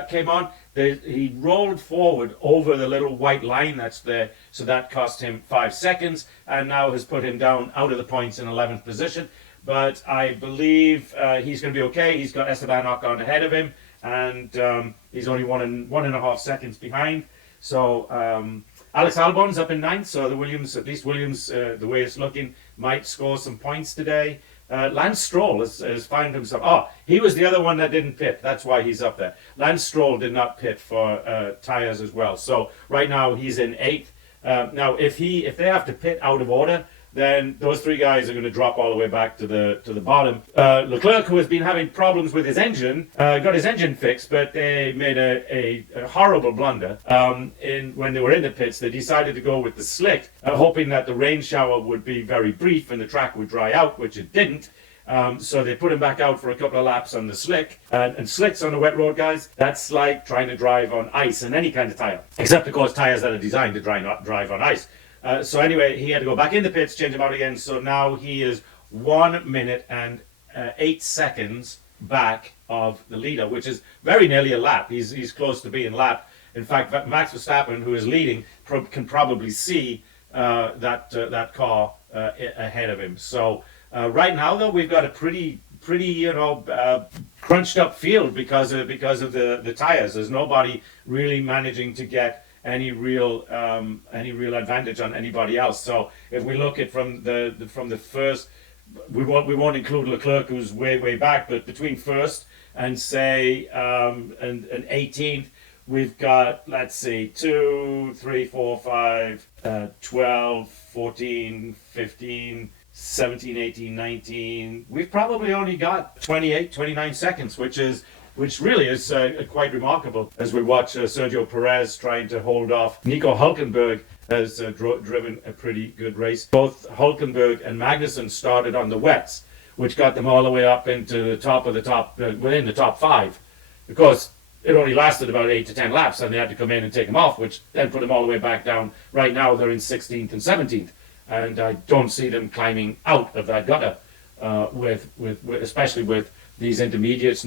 came on, he rolled forward over the little white line that's there, so that cost him 5 seconds, and now has put him down out of the points in 11th position. But I believe he's going to be okay. He's got Esteban Ocon ahead of him, and he's only 1.5 seconds behind. So Alex Albon's up in 9th, so the Williams, the way it's looking, might score some points today. Lance Stroll has found himself. He was the other one that didn't pit. That's why he's up there. Lance Stroll did not pit for tires as well. So right now he's in 8th. Now if they have to pit out of order, then those 3 guys are going to drop all the way back to the bottom. Leclerc, who has been having problems with his engine, got his engine fixed, but they made a horrible blunder. When they were in the pits, they decided to go with the slick, hoping that the rain shower would be very brief and the track would dry out, which it didn't. So they put him back out for a couple of laps on the slick. And slicks on the wet road, guys, that's like trying to drive on ice and any kind of tire. Except, of course, tires that are designed to drive on ice. So anyway, he had to go back in the pits, change him out again. So now he is 1 minute and 8 seconds back of the leader, which is very nearly a lap. He's close to being lapped. In fact, Max Verstappen, who is leading, can probably see that car ahead of him. So right now, though, we've got a pretty crunched up field because of the tires. There's nobody really managing to get any real advantage on anybody else. So if we look at from the first, we won't include Leclerc, who's way back, but between first and say and 18th, we've got, let's see, 2, 3, 4, 5, 12, 14, 15, 17, 18, 19. We've probably only got 28, 29 seconds, which really is quite remarkable as we watch Sergio Perez trying to hold off. Nico Hülkenberg has driven a pretty good race. Both Hülkenberg and Magnussen started on the wets, which got them all the way up into the top of the top, within the top 5. Of course, it only lasted about 8 to 10 laps, and they had to come in and take them off, which then put them all the way back down. Right now, they're in 16th and 17th, and I don't see them climbing out of that gutter, especially with these intermediates.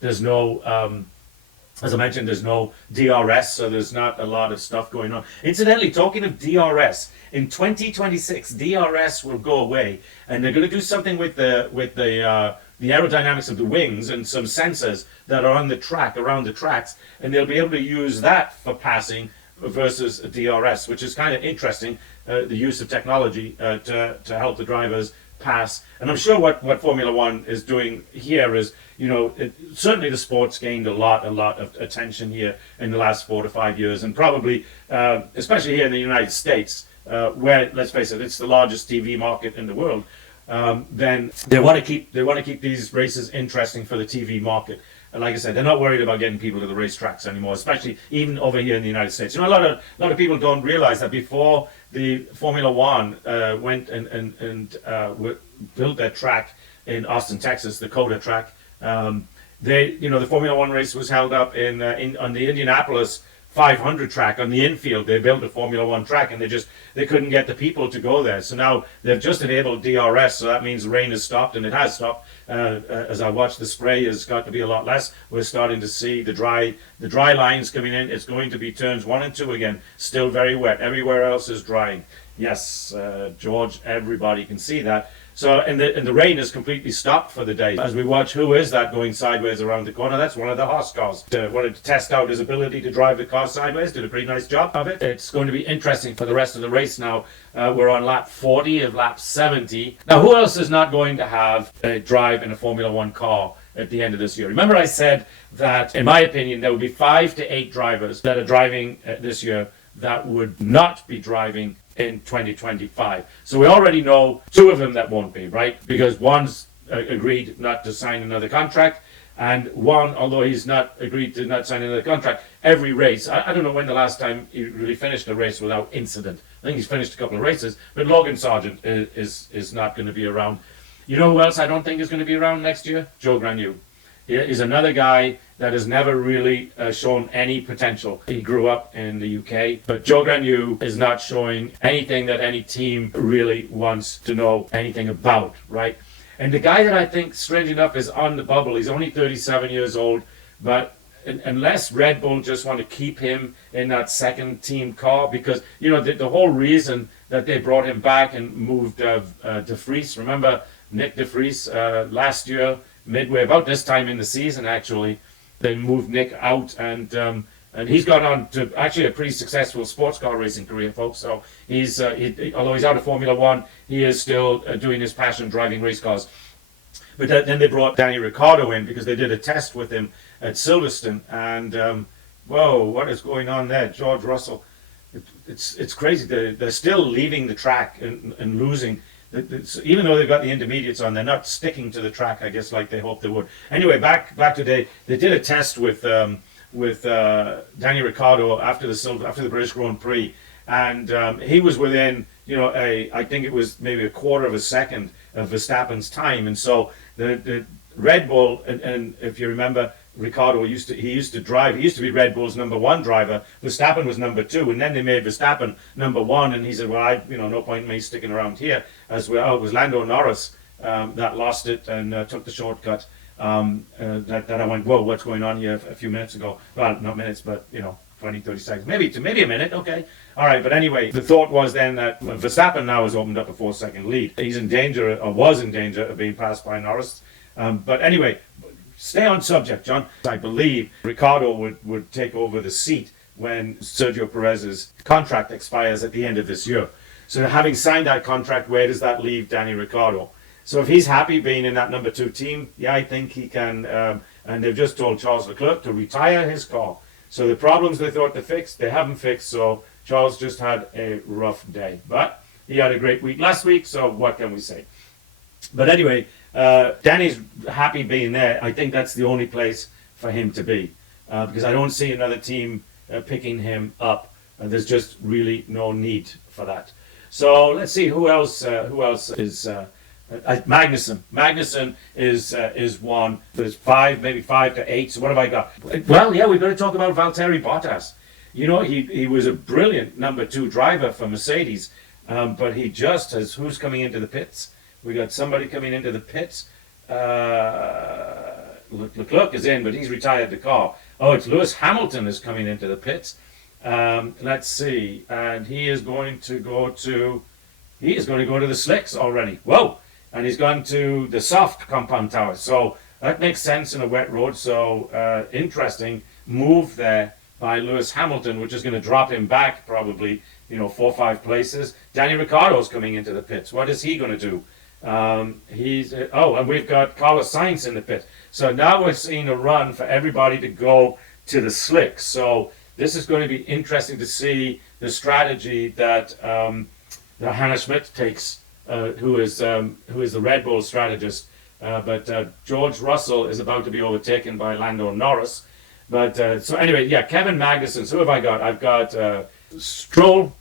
There's no As I mentioned, there's no DRS, so there's not a lot of stuff going on. Incidentally, talking of DRS, in 2026, DRS will go away, and they're going to do something with the aerodynamics of the wings and some sensors that are on the track, around the tracks, and they'll be able to use that for passing versus DRS, which is kind of interesting, the use of technology to help the drivers pass. And I'm sure what Formula One is doing here is, certainly the sport's gained a lot of attention here in the last 4 to 5 years, and probably, especially here in the United States, where, let's face it, it's the largest TV market in the world. Then they want to keep these races interesting for the TV market. And like I said, they're not worried about getting people to the racetracks anymore, especially even over here in the United States. A lot of people don't realize that before the Formula One went and built their track in Austin, Texas, the Coda track. The Formula One race was held up on the Indianapolis 500 track on the infield. They built a Formula One track, and they couldn't get the people to go there. So now they've just enabled DRS, so that means rain has stopped, and it has stopped. As I watch, the spray has got to be a lot less. We're starting to see the dry lines coming in. It's going to be turns 1 and 2 again, still very wet. Everywhere else is drying. Yes, George, everybody can see that. So, and the rain has completely stopped for the day. As we watch, who is that going sideways around the corner? That's one of the Haas cars. Wanted to test out his ability to drive the car sideways. Did a pretty nice job of it. It's going to be interesting for the rest of the race now. We're on lap 40 of lap 70. Now, who else is not going to have a drive in a Formula One car at the end of this year? Remember, I said that, in my opinion, there will be 5 to 8 drivers that are driving this year that would not be driving in 2025. So we already know 2 of them that won't be, right? Because one's agreed not to sign another contract, and one, although he's not agreed to not sign another contract, every race, I don't know when the last time he really finished a race without incident. I think he's finished a couple of races, but Logan Sargent is not going to be around. You know who else I don't think is going to be around next year? Joe Granu. He's another guy that has never really shown any potential. He grew up in the UK, but Joe Granu is not showing anything that any team really wants to know anything about, right? And the guy that I think, strange enough, is on the bubble. He's only 37 years old, but unless Red Bull just want to keep him in that second team car, because, the whole reason that they brought him back and moved De Vries, remember Nick De Vries last year, midway, about this time in the season actually, they moved Nick out, and he's gone on to actually a pretty successful sports car racing career, folks. So although he's out of Formula One, he is still doing his passion, driving race cars. But then they brought Danny Ricciardo in because they did a test with him at Silverstone, and whoa, what is going on there? George Russell, it's crazy. They're still leaving the track and losing. Even though they've got the intermediates on, they're not sticking to the track, I guess, like they hoped they would. Anyway, back today, they did a test with Danny Ricciardo after the British Grand Prix, and he was within, I think it was maybe a quarter of a second of Verstappen's time, and so the Red Bull, and if you remember, Ricciardo used to be Red Bull's number 1 driver. Verstappen was number 2, and then they made Verstappen number 1, and he said, well, no point in me sticking around here. As well, it was Lando Norris that lost it and took the shortcut. That I went, whoa, what's going on here a few minutes ago? Well, not minutes, but 20, 30 seconds, maybe a minute. Okay, all right. But anyway, the thought was then that Verstappen now has opened up a 4-second lead. He's in danger, or was in danger, of being passed by Norris. But anyway, stay on subject, John. I believe Ricciardo would take over the seat when Sergio Perez's contract expires at the end of this year. So having signed that contract, where does that leave Danny Ricciardo? So if he's happy being in that number 2 team, yeah, I think he can. And they've just told Charles Leclerc to retire his car. So the problems they thought to fix, they haven't fixed. So Charles just had a rough day. But he had a great week last week, so what can we say? But anyway, Danny's happy being there. I think that's the only place for him to be. Because I don't see another team picking him up. There's just really no need for that. So let's see who else is Magnussen. Magnussen is one. There's 5, maybe 5 to 8. So what have I got? Well, yeah, we've got to talk about Valtteri Bottas. He was a brilliant number 2 driver for Mercedes, but he just has. Who's coming into the pits? We got somebody coming into the pits. Leclerc is in, but he's retired the car. Oh, it's Lewis Hamilton is coming into the pits. Let's see, and he is going to go to the slicks already. Whoa! And he's gone to the soft compound tower. So that makes sense in a wet road. So interesting move there by Lewis Hamilton, which is going to drop him back probably 4 or 5 places. Danny Ricciardo's coming into the pits. What is he going to do? And we've got Carlos Sainz in the pit. So now we're seeing a run for everybody to go to the slicks. So this is going to be interesting to see the strategy that Hannah Schmidt takes, who is the Red Bull strategist. But George Russell is about to be overtaken by Lando Norris. But so anyway, yeah, Kevin Magnussen. So who have I got? I've got Stroll.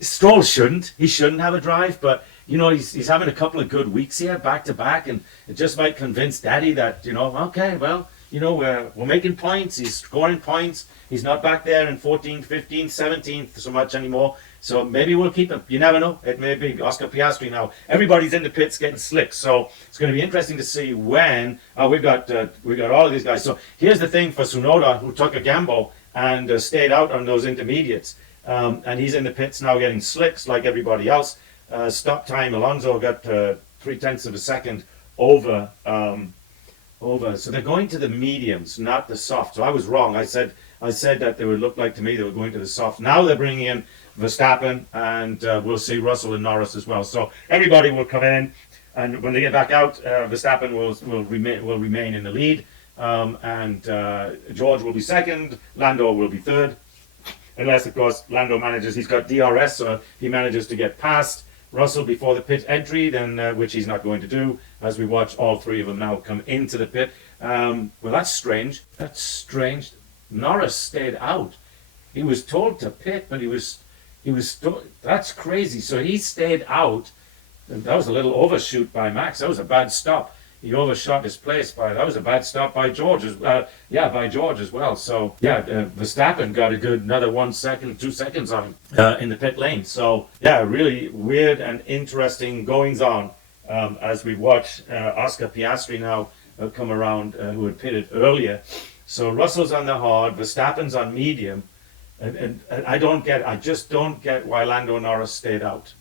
Stroll shouldn't have a drive, but he's having a couple of good weeks here, back to back, and it just might convince Daddy that okay, well, we're making points. He's scoring points. He's not back there in 14th, 15th, 17th so much anymore. So maybe we'll keep him. You never know. It may be Oscar Piastri now. Everybody's in the pits getting slick. So it's going to be interesting to see when we've got all of these guys. So here's the thing for Tsunoda, who took a gamble and stayed out on those intermediates. And he's in the pits now getting slicks like everybody else. Stop time, Alonso got 0.3 of a second over. So they're going to the mediums, not the soft. So I was wrong. I said that they would look like to me they were going to the soft. Now they're bringing in Verstappen, and we'll see Russell and Norris as well. So everybody will come in, and when they get back out, Verstappen will remain in the lead, and George will be second. Lando will be third, unless of course Lando he's got DRS, so he manages to get past Russell before the pit entry, then which he's not going to do, as we watch all 3 of them now come into the pit. Well, that's strange. Norris stayed out. He was told to pit, but that's crazy. So he stayed out. And that was a little overshoot by Max. That was a bad stop. He overshot his place that was a bad stop by George as well. So Verstappen got a good another 1 second, 2 seconds on him in the pit lane. So really weird and interesting goings on as we watch Oscar Piastri now come around, who had pitted earlier. So Russell's on the hard, Verstappen's on medium, and I just don't get why Lando Norris stayed out.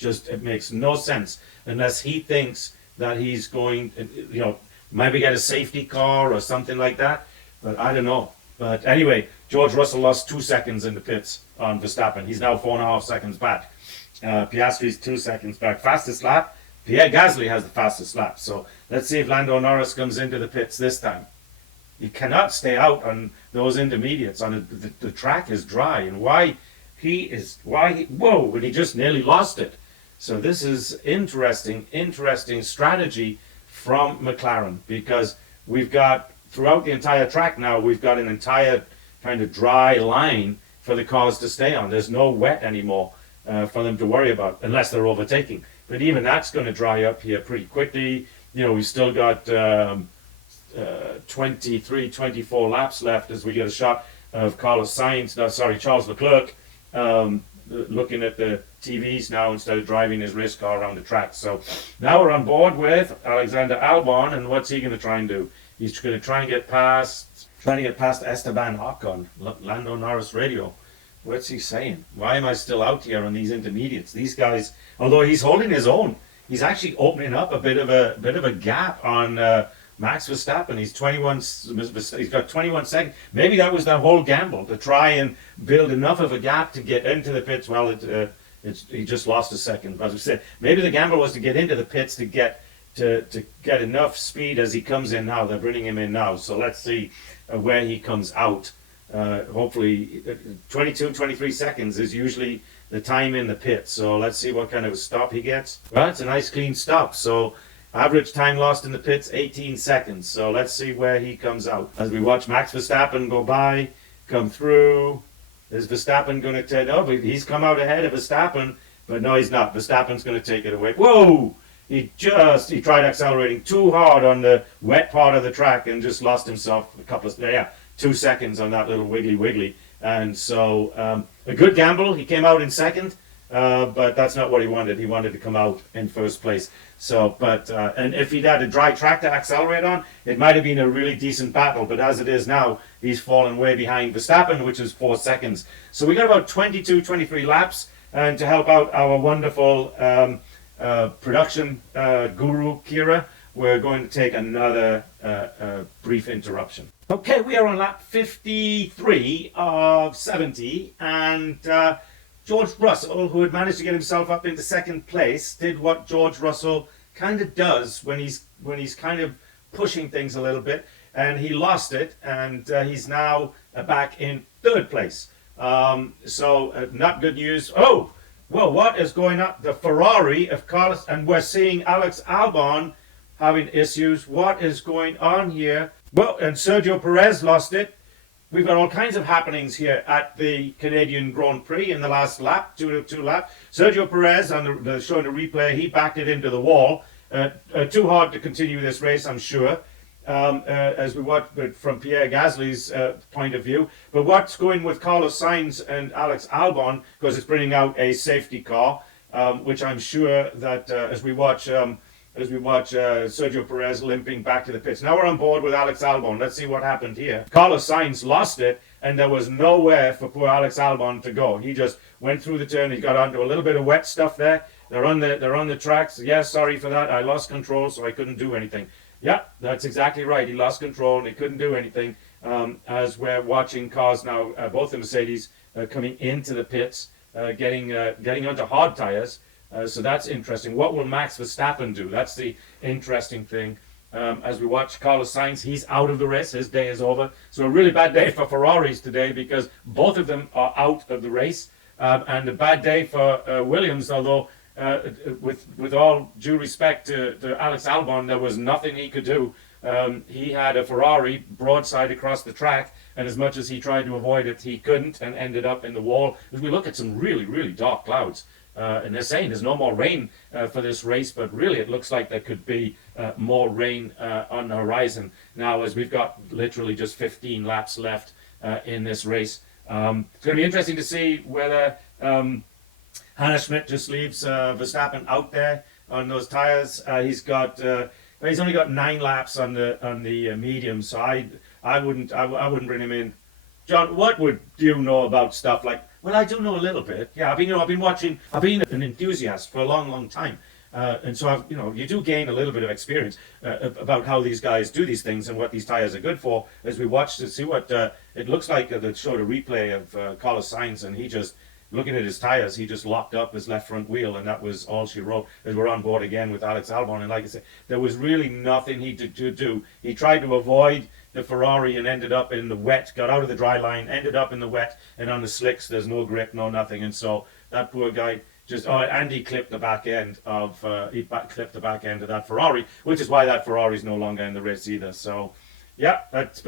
It makes no sense unless he thinks that he's going, maybe get a safety car or something like that. But I don't know. But anyway, George Russell lost 2 seconds in the pits on Verstappen. He's now 4.5 seconds back. Piastri's 2 seconds back. Fastest lap, Pierre Gasly has the fastest lap. So let's see if Lando Norris comes into the pits this time. You cannot stay out on those intermediates. The track is dry, and when he just nearly lost it. So this is interesting strategy from McLaren, because we've got throughout the entire track now, we've got an entire kind of dry line for the cars to stay on. There's no wet anymore for them to worry about, unless they're overtaking. But even that's going to dry up here pretty quickly. We've still got 23, 24 laps left as we get a shot of Charles Leclerc looking at the TVs now instead of driving his race car around the track. So now we're on board with Alexander Albon, and what's he going to try and do? He's going to try and get past Esteban Ocon, Lando Norris radio. What's he saying? Why am I still out here on these intermediates? These guys, although he's holding his own, he's actually opening up a bit of a gap on Max Verstappen. He's got 21 seconds. Maybe that was the whole gamble, to try and build enough of a gap to get into the pits. Well, he just lost a second. As we said, maybe the gamble was to get into the pits to get enough speed as he comes in now. They're bringing him in now. So let's see where he comes out. Hopefully 22, 23 seconds is usually the time in the pit. So let's see what kind of a stop he gets. Well, it's a nice clean stop. So average time lost in the pits, 18 seconds. So let's see where he comes out. As we watch Max Verstappen go by, come through. Is Verstappen going to take... Oh, he's come out ahead of Verstappen. But no, he's not. Verstappen's going to take it away. Whoa! He tried accelerating too hard on the wet part of the track and just lost himself 2 seconds on that little wiggly. And so a good gamble. He came out in second. but that's not what he wanted. He wanted to come out in first place. So, and if he'd had a dry track to accelerate on, it might have been a really decent battle. But as it is now, he's fallen way behind Verstappen, which is 4 seconds. So we got about 22, 23 laps, and to help out our wonderful production guru Kira, we're going to take another brief interruption. Okay, we are on lap 53 of 70, and George Russell, who had managed to get himself up into second place, did what George Russell kind of does when he's kind of pushing things a little bit, and he lost it, and he's now back in third place. So not good news. Oh, well, what is going on? The Ferrari of Carlos, and we're seeing Alex Albon having issues. What is going on here? Well, and Sergio Perez lost it. We've got all kinds of happenings here at the Canadian Grand Prix in the last lap, two laps. Sergio Perez, on the showing the replay, he backed it into the wall. Too hard to continue this race, I'm sure, as we watch from Pierre Gasly's point of view. But what's going with Carlos Sainz and Alex Albon, because it's bringing out a safety car, which I'm sure that as we watch Sergio Perez limping back to the pits. Now we're on board with Alex Albon. Let's see what happened here. Carlos Sainz lost it, and there was nowhere for poor Alex Albon to go. He just went through the turn. He got onto a little bit of wet stuff there. They're on the tracks. Yeah, sorry for that. I lost control, so I couldn't do anything. Yeah, that's exactly right. He lost control, and he couldn't do anything. As we're watching cars now, both the Mercedes coming into the pits, getting onto hard tires. So that's interesting. What will Max Verstappen do? That's the interesting thing. As we watch Carlos Sainz, he's out of the race. His day is over. So a really bad day for Ferraris today because both of them are out of the race. And a bad day for Williams, although with all due respect to Alex Albon, there was nothing he could do. He had a Ferrari broadside across the track, and as much as he tried to avoid it, he couldn't and ended up in the wall. As we look at some really, really dark clouds. And they're saying there's no more rain for this race, but really it looks like there could be more rain on the horizon now, as we've got literally just 15 laps left in this race. It's going to be interesting to see whether Hannah Schmidt just leaves Verstappen out there on those tires. He's only got 9 laps on the medium, so I wouldn't bring him in. John, what would you know about stuff like? Well, I do know a little bit. Yeah, I've been an enthusiast for a long, long time, and so you do gain a little bit of experience about how these guys do these things and what these tires are good for. As we watch to see what it looks like, they showed a replay of Carlos Sainz, and he just looking at his tires, he just locked up his left front wheel, and that was all she wrote. As we're on board again with Alex Albon, and like I said, there was really nothing he could do. He tried to avoid the Ferrari and ended up in the wet, got out of the dry line, ended up in the wet, and on the slicks there's no grip, no nothing, and so that poor guy and he clipped the back end of that Ferrari, which is why that Ferrari's no longer in the race either. So yeah, that's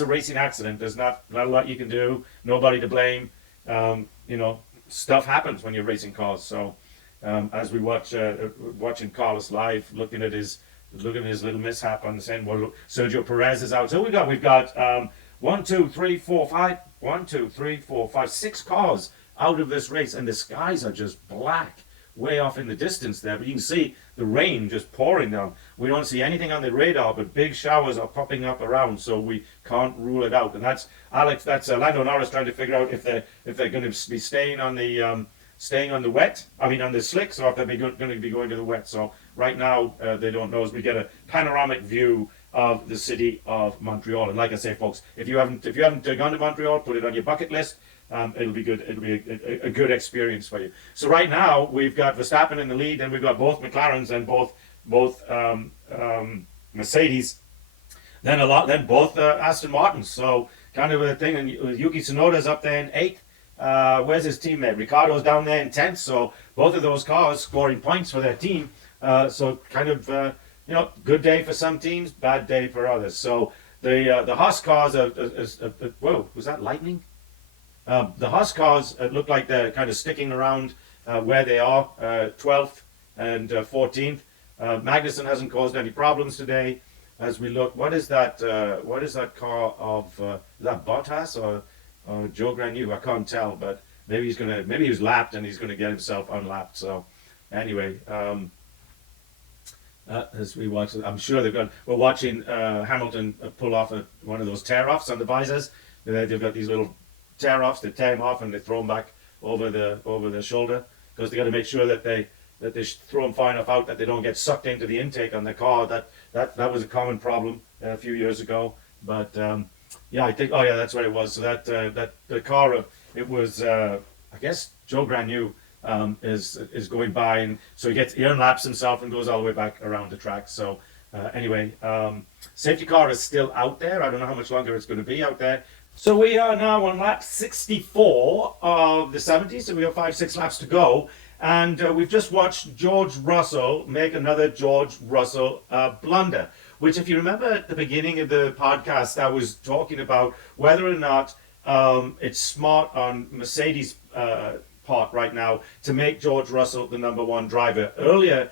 a racing accident. There's not a lot you can do, nobody to blame. Stuff happens when you're racing cars. So as we watching Carlos live, looking at his little mishap on the end. Well, look, Sergio Perez is out. So we've got 6 cars out of this race, and the skies are just black way off in the distance there. But you can see the rain just pouring down. We don't see anything on the radar, but big showers are popping up around, so we can't rule it out. And that's Lando Norris trying to figure out if they're going to be staying on the slicks, or if they're going to be going to the wet. So right now they don't know. As we get a panoramic view of the city of Montreal, and like I say, folks, if you haven't gone to Montreal, put it on your bucket list. It'll be good. It'll be a good experience for you. So right now we've got Verstappen in the lead, and we've got both McLarens and both Mercedes. Then both Aston Martins. So kind of a thing. And Yuki Tsunoda's up there in 8th. Where's his teammate? Ricardo's down there in 10th. So both of those cars scoring points for their team. So kind of good day for some teams, bad day for others. So the Haas cars are whoa, was that lightning? The Haas cars look like they're kind of sticking around where they are, 12th and 14th. Magnussen hasn't caused any problems today. As we look, what is that car of is that Bottas or Joe Granu? I can't tell, but maybe he was lapped and he's gonna get himself unlapped. So anyway, as we watch, I'm sure we're watching Hamilton pull off one of those tear offs on the visors. They've got these little tear offs. They tear them off and they throw them back over the shoulder, because they got to make sure that they throw them far enough out that they don't get sucked into the intake on the car. That was a common problem a few years ago. But yeah, I think, oh yeah, that's what it was. So that the car, it was I guess Joe Granu is going by, and so he unlaps himself and goes all the way back around the track. So anyway, safety car is still out there. I don't know how much longer it's going to be out there. So we are now on lap 64 of the 70, so we have 5-6 laps to go. And we've just watched George Russell make another George Russell blunder, which, if you remember at the beginning of the podcast, I was talking about whether or not it's smart on Mercedes' part right now to make George Russell the number one driver. Earlier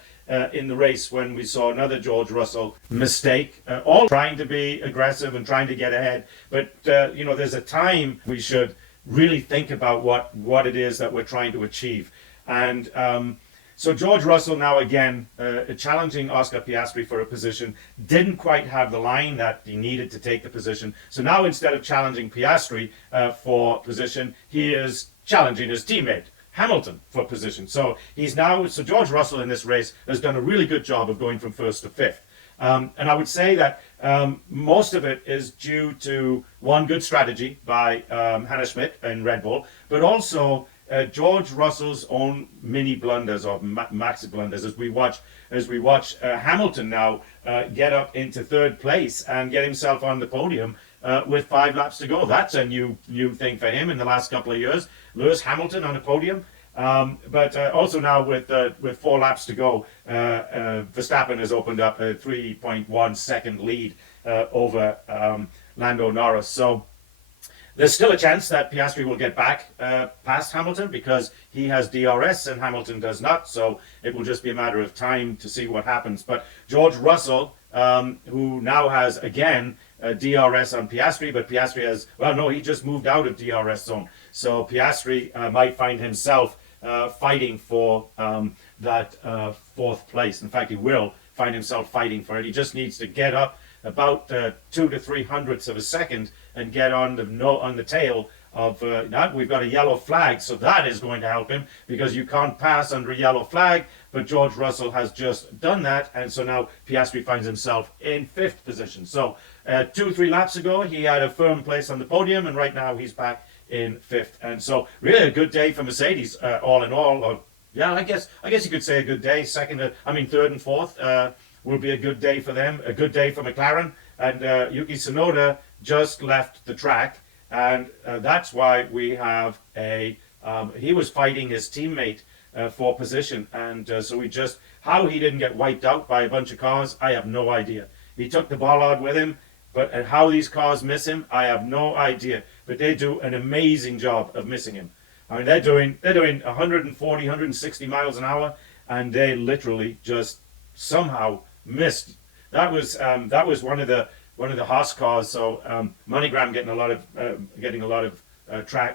in the race, when we saw another George Russell mistake, all trying to be aggressive and trying to get ahead. But, there's a time we should really think about what it is that we're trying to achieve. And so George Russell now again challenging Oscar Piastri for a position, didn't quite have the line that he needed to take the position. So now instead of challenging Piastri for position, he is challenging his teammate Hamilton for position. So George Russell in this race has done a really good job of going from first to fifth. And I would say that most of it is due to one, good strategy by Hannah Schmidt in Red Bull, but also George Russell's own mini blunders or maxi blunders as we watch Hamilton now get up into third place and get himself on the podium with 5 laps to go. That's a new thing for him in the last couple of years. Lewis Hamilton on a podium. But also now with 4 laps to go, Verstappen has opened up a 3.1 second lead over Lando Norris. So there's still a chance that Piastri will get back past Hamilton because he has DRS and Hamilton does not. So it will just be a matter of time to see what happens. But George Russell, who now has again DRS on Piastri, but Piastri he just moved out of DRS zone. So Piastri might find himself fighting for that 4th place. In fact, he will find himself fighting for it. He just needs to get up about 2 to 3 hundredths of a second and get on the tail of now we've got a yellow flag, so that is going to help him because you can't pass under a yellow flag. But George Russell has just done that, and so now Piastri finds himself in 5th position. So 2-3 laps ago he had a firm place on the podium, and right now he's back in 5th. And so really a good day for Mercedes all in all. I guess you could say a good day. 3rd and 4th will be a good day for them. A good day for McLaren. And Yuki Tsunoda just left the track, and that's why we have he was fighting his teammate for position, and so how he didn't get wiped out by a bunch of cars, I have no idea. He took the bollard with him, but how these cars miss him, I have no idea. But they do an amazing job of missing him. I mean, they're doing 140, 160 miles an hour, and they literally just somehow missed. That was one of the Haas cars. So MoneyGram getting a lot of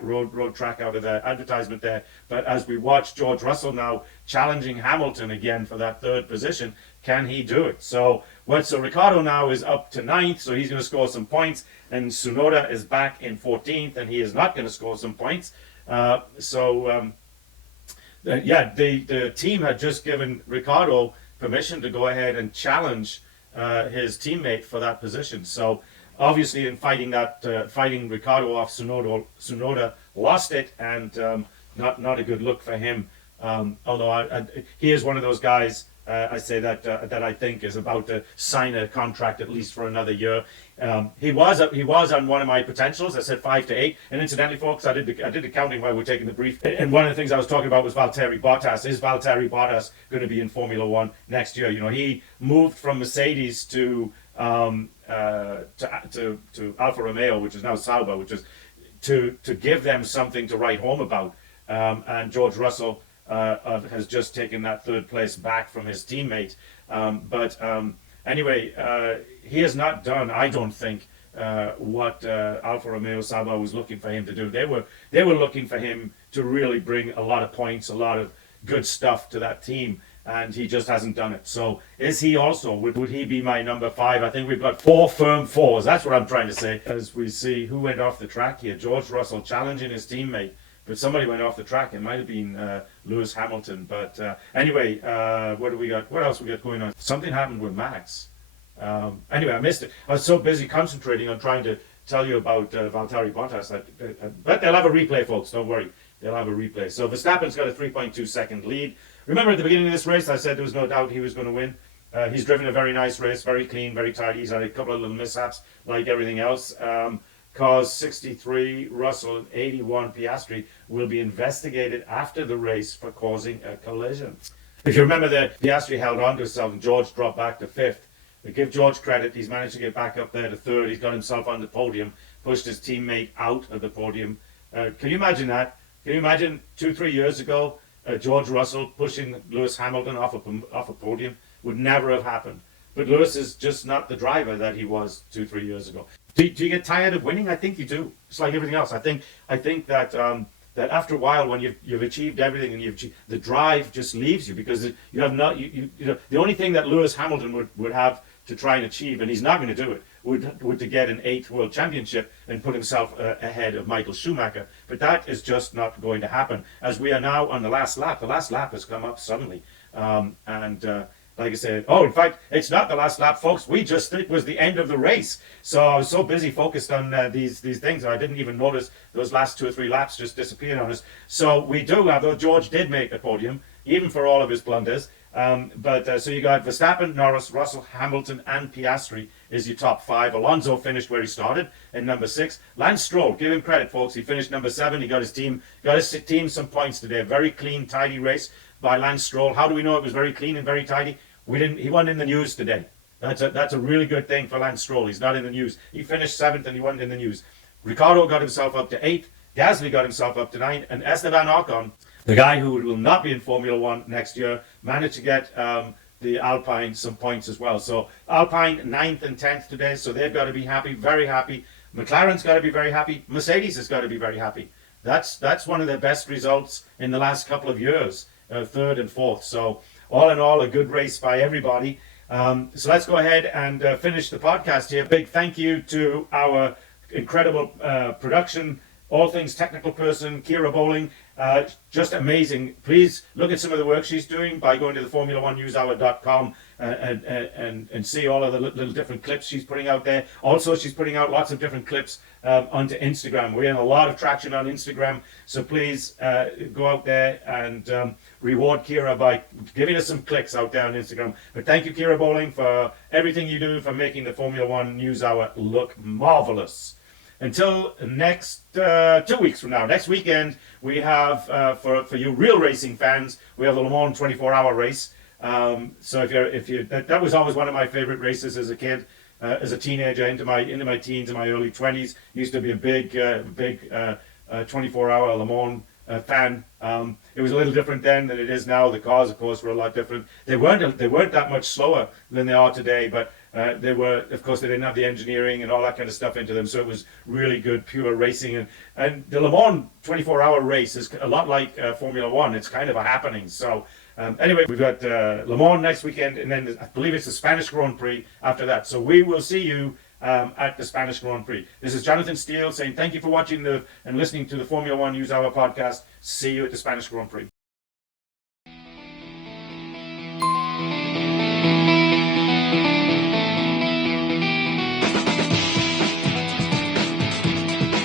road track out of their advertisement there. But as we watch George Russell now challenging Hamilton again for that 3rd position, can he do it? So Ricciardo now is up to 9th, so he's going to score some points, and Tsunoda is back in 14th, and he is not going to score some points. The team had just given Ricciardo permission to go ahead and challenge his teammate for that position. So obviously in fighting Ricciardo off, Tsunoda lost it, and not a good look for him. Although he is one of those guys, I say that I think is about to sign a contract at least for another year. He was on one of my potentials. I said 5 to 8. And incidentally, folks, I did the counting while we were taking the brief. And one of the things I was talking about was Valtteri Bottas. Is Valtteri Bottas going to be in Formula One next year? He moved from Mercedes to Alfa Romeo, which is now Sauber, which is to give them something to write home about. And George Russell has just taken that 3rd place back from his teammate. Anyway, he has not done, I don't think, what Alfa Romeo Sauber was looking for him to do. They were looking for him to really bring a lot of points, a lot of good stuff to that team, and he just hasn't done it. So is he also, would he be my number 5? I think we've got 4 firm 4s. That's what I'm trying to say. As we see who went off the track here, George Russell challenging his teammate, but somebody went off the track. It might have been Lewis Hamilton. But anyway, what do we got? What else we got going on? Something happened with Max. Anyway, I missed it. I was so busy concentrating on trying to tell you about Valtteri Bottas. But they'll have a replay, folks. Don't worry. They'll have a replay. So Verstappen's got a 3.2 second lead. Remember at the beginning of this race, I said there was no doubt he was going to win. He's driven a very nice race, very clean, very tidy. He's had a couple of little mishaps like everything else. Cars 63, Russell, and 81, Piastri will be investigated after the race for causing a collision. If you remember that Piastri held on to himself and George dropped back to 5th. We give George credit. He's managed to get back up there to 3rd. He's got himself on the podium, pushed his teammate out of the podium. Can you imagine that? Can you imagine 2-3 years ago, George Russell pushing Lewis Hamilton off a podium? Would never have happened. But Lewis is just not the driver that he was 2-3 years ago. Do you get tired of winning? I think you do. It's like everything else. I think that that after a while, when you've achieved everything and the drive just leaves you, because you have not you know, the only thing that Lewis Hamilton would have to try and achieve, and he's not going to do it, would to get an 8th world championship and put himself ahead of Michael Schumacher. But that is just not going to happen, as we are now on the last lap. The last lap has come up suddenly, like I said, in fact, it's not the last lap, folks. It was the end of the race. So I was so busy focused on these things, I didn't even notice those last 2 or 3 laps just disappeared on us. So we do have, though George did make the podium, even for all of his blunders. So you got Verstappen, Norris, Russell, Hamilton, and Piastri is your top 5. Alonso finished where he started in number 6. Lance Stroll, give him credit, folks. He finished number 7. He got his team some points today. A very clean, tidy race by Lance Stroll. How do we know it was very clean and very tidy? He wasn't in the news today. That's a really good thing for Lance Stroll. He's not in the news. He finished 7th and he wasn't in the news. Ricciardo got himself up to 8th. Gasly got himself up to 9th. And Esteban Ocon, the guy who will not be in Formula 1 next year, managed to get the Alpine some points as well. So Alpine 9th and 10th today. So they've got to be happy, very happy. McLaren's got to be very happy. Mercedes has got to be very happy. That's one of their best results in the last couple of years, 3rd and 4th. So all in all, a good race by everybody. So let's go ahead and finish the podcast here. Big thank you to our incredible production, all things technical person, Kira Bowling. Just amazing. Please look at some of the work she's doing by going to the Formula1newshour.com and see all of the little different clips she's putting out there. Also, she's putting out lots of different clips onto Instagram. We're in a lot of traction on Instagram, so please go out there and reward Kira by giving us some clicks out there on Instagram. But thank you, Kira Bowling, for everything you do for making the Formula 1 News Hour look marvelous. Until next 2 weeks from now, next weekend, we have, for you real racing fans, we have the Le Mans 24-hour race. So that was always one of my favorite races as a kid, as a teenager, into my teens and my early 20s. Used to be a big 24-hour Le Mans fan. It was a little different then than it is now. The cars, of course, were a lot different. They weren't that much slower than they are today, but they were, of course, they didn't have the engineering and all that kind of stuff into them, so it was really good, pure racing. And the Le Mans 24-hour race is a lot like Formula 1. It's kind of a happening. So anyway, we've got Le Mans next weekend, and then I believe it's the Spanish Grand Prix after that. So we will see you at the Spanish Grand Prix. This is Jonathan Steele saying thank you for watching and listening to the Formula 1 News Hour podcast. See you at the Spanish Grand Prix.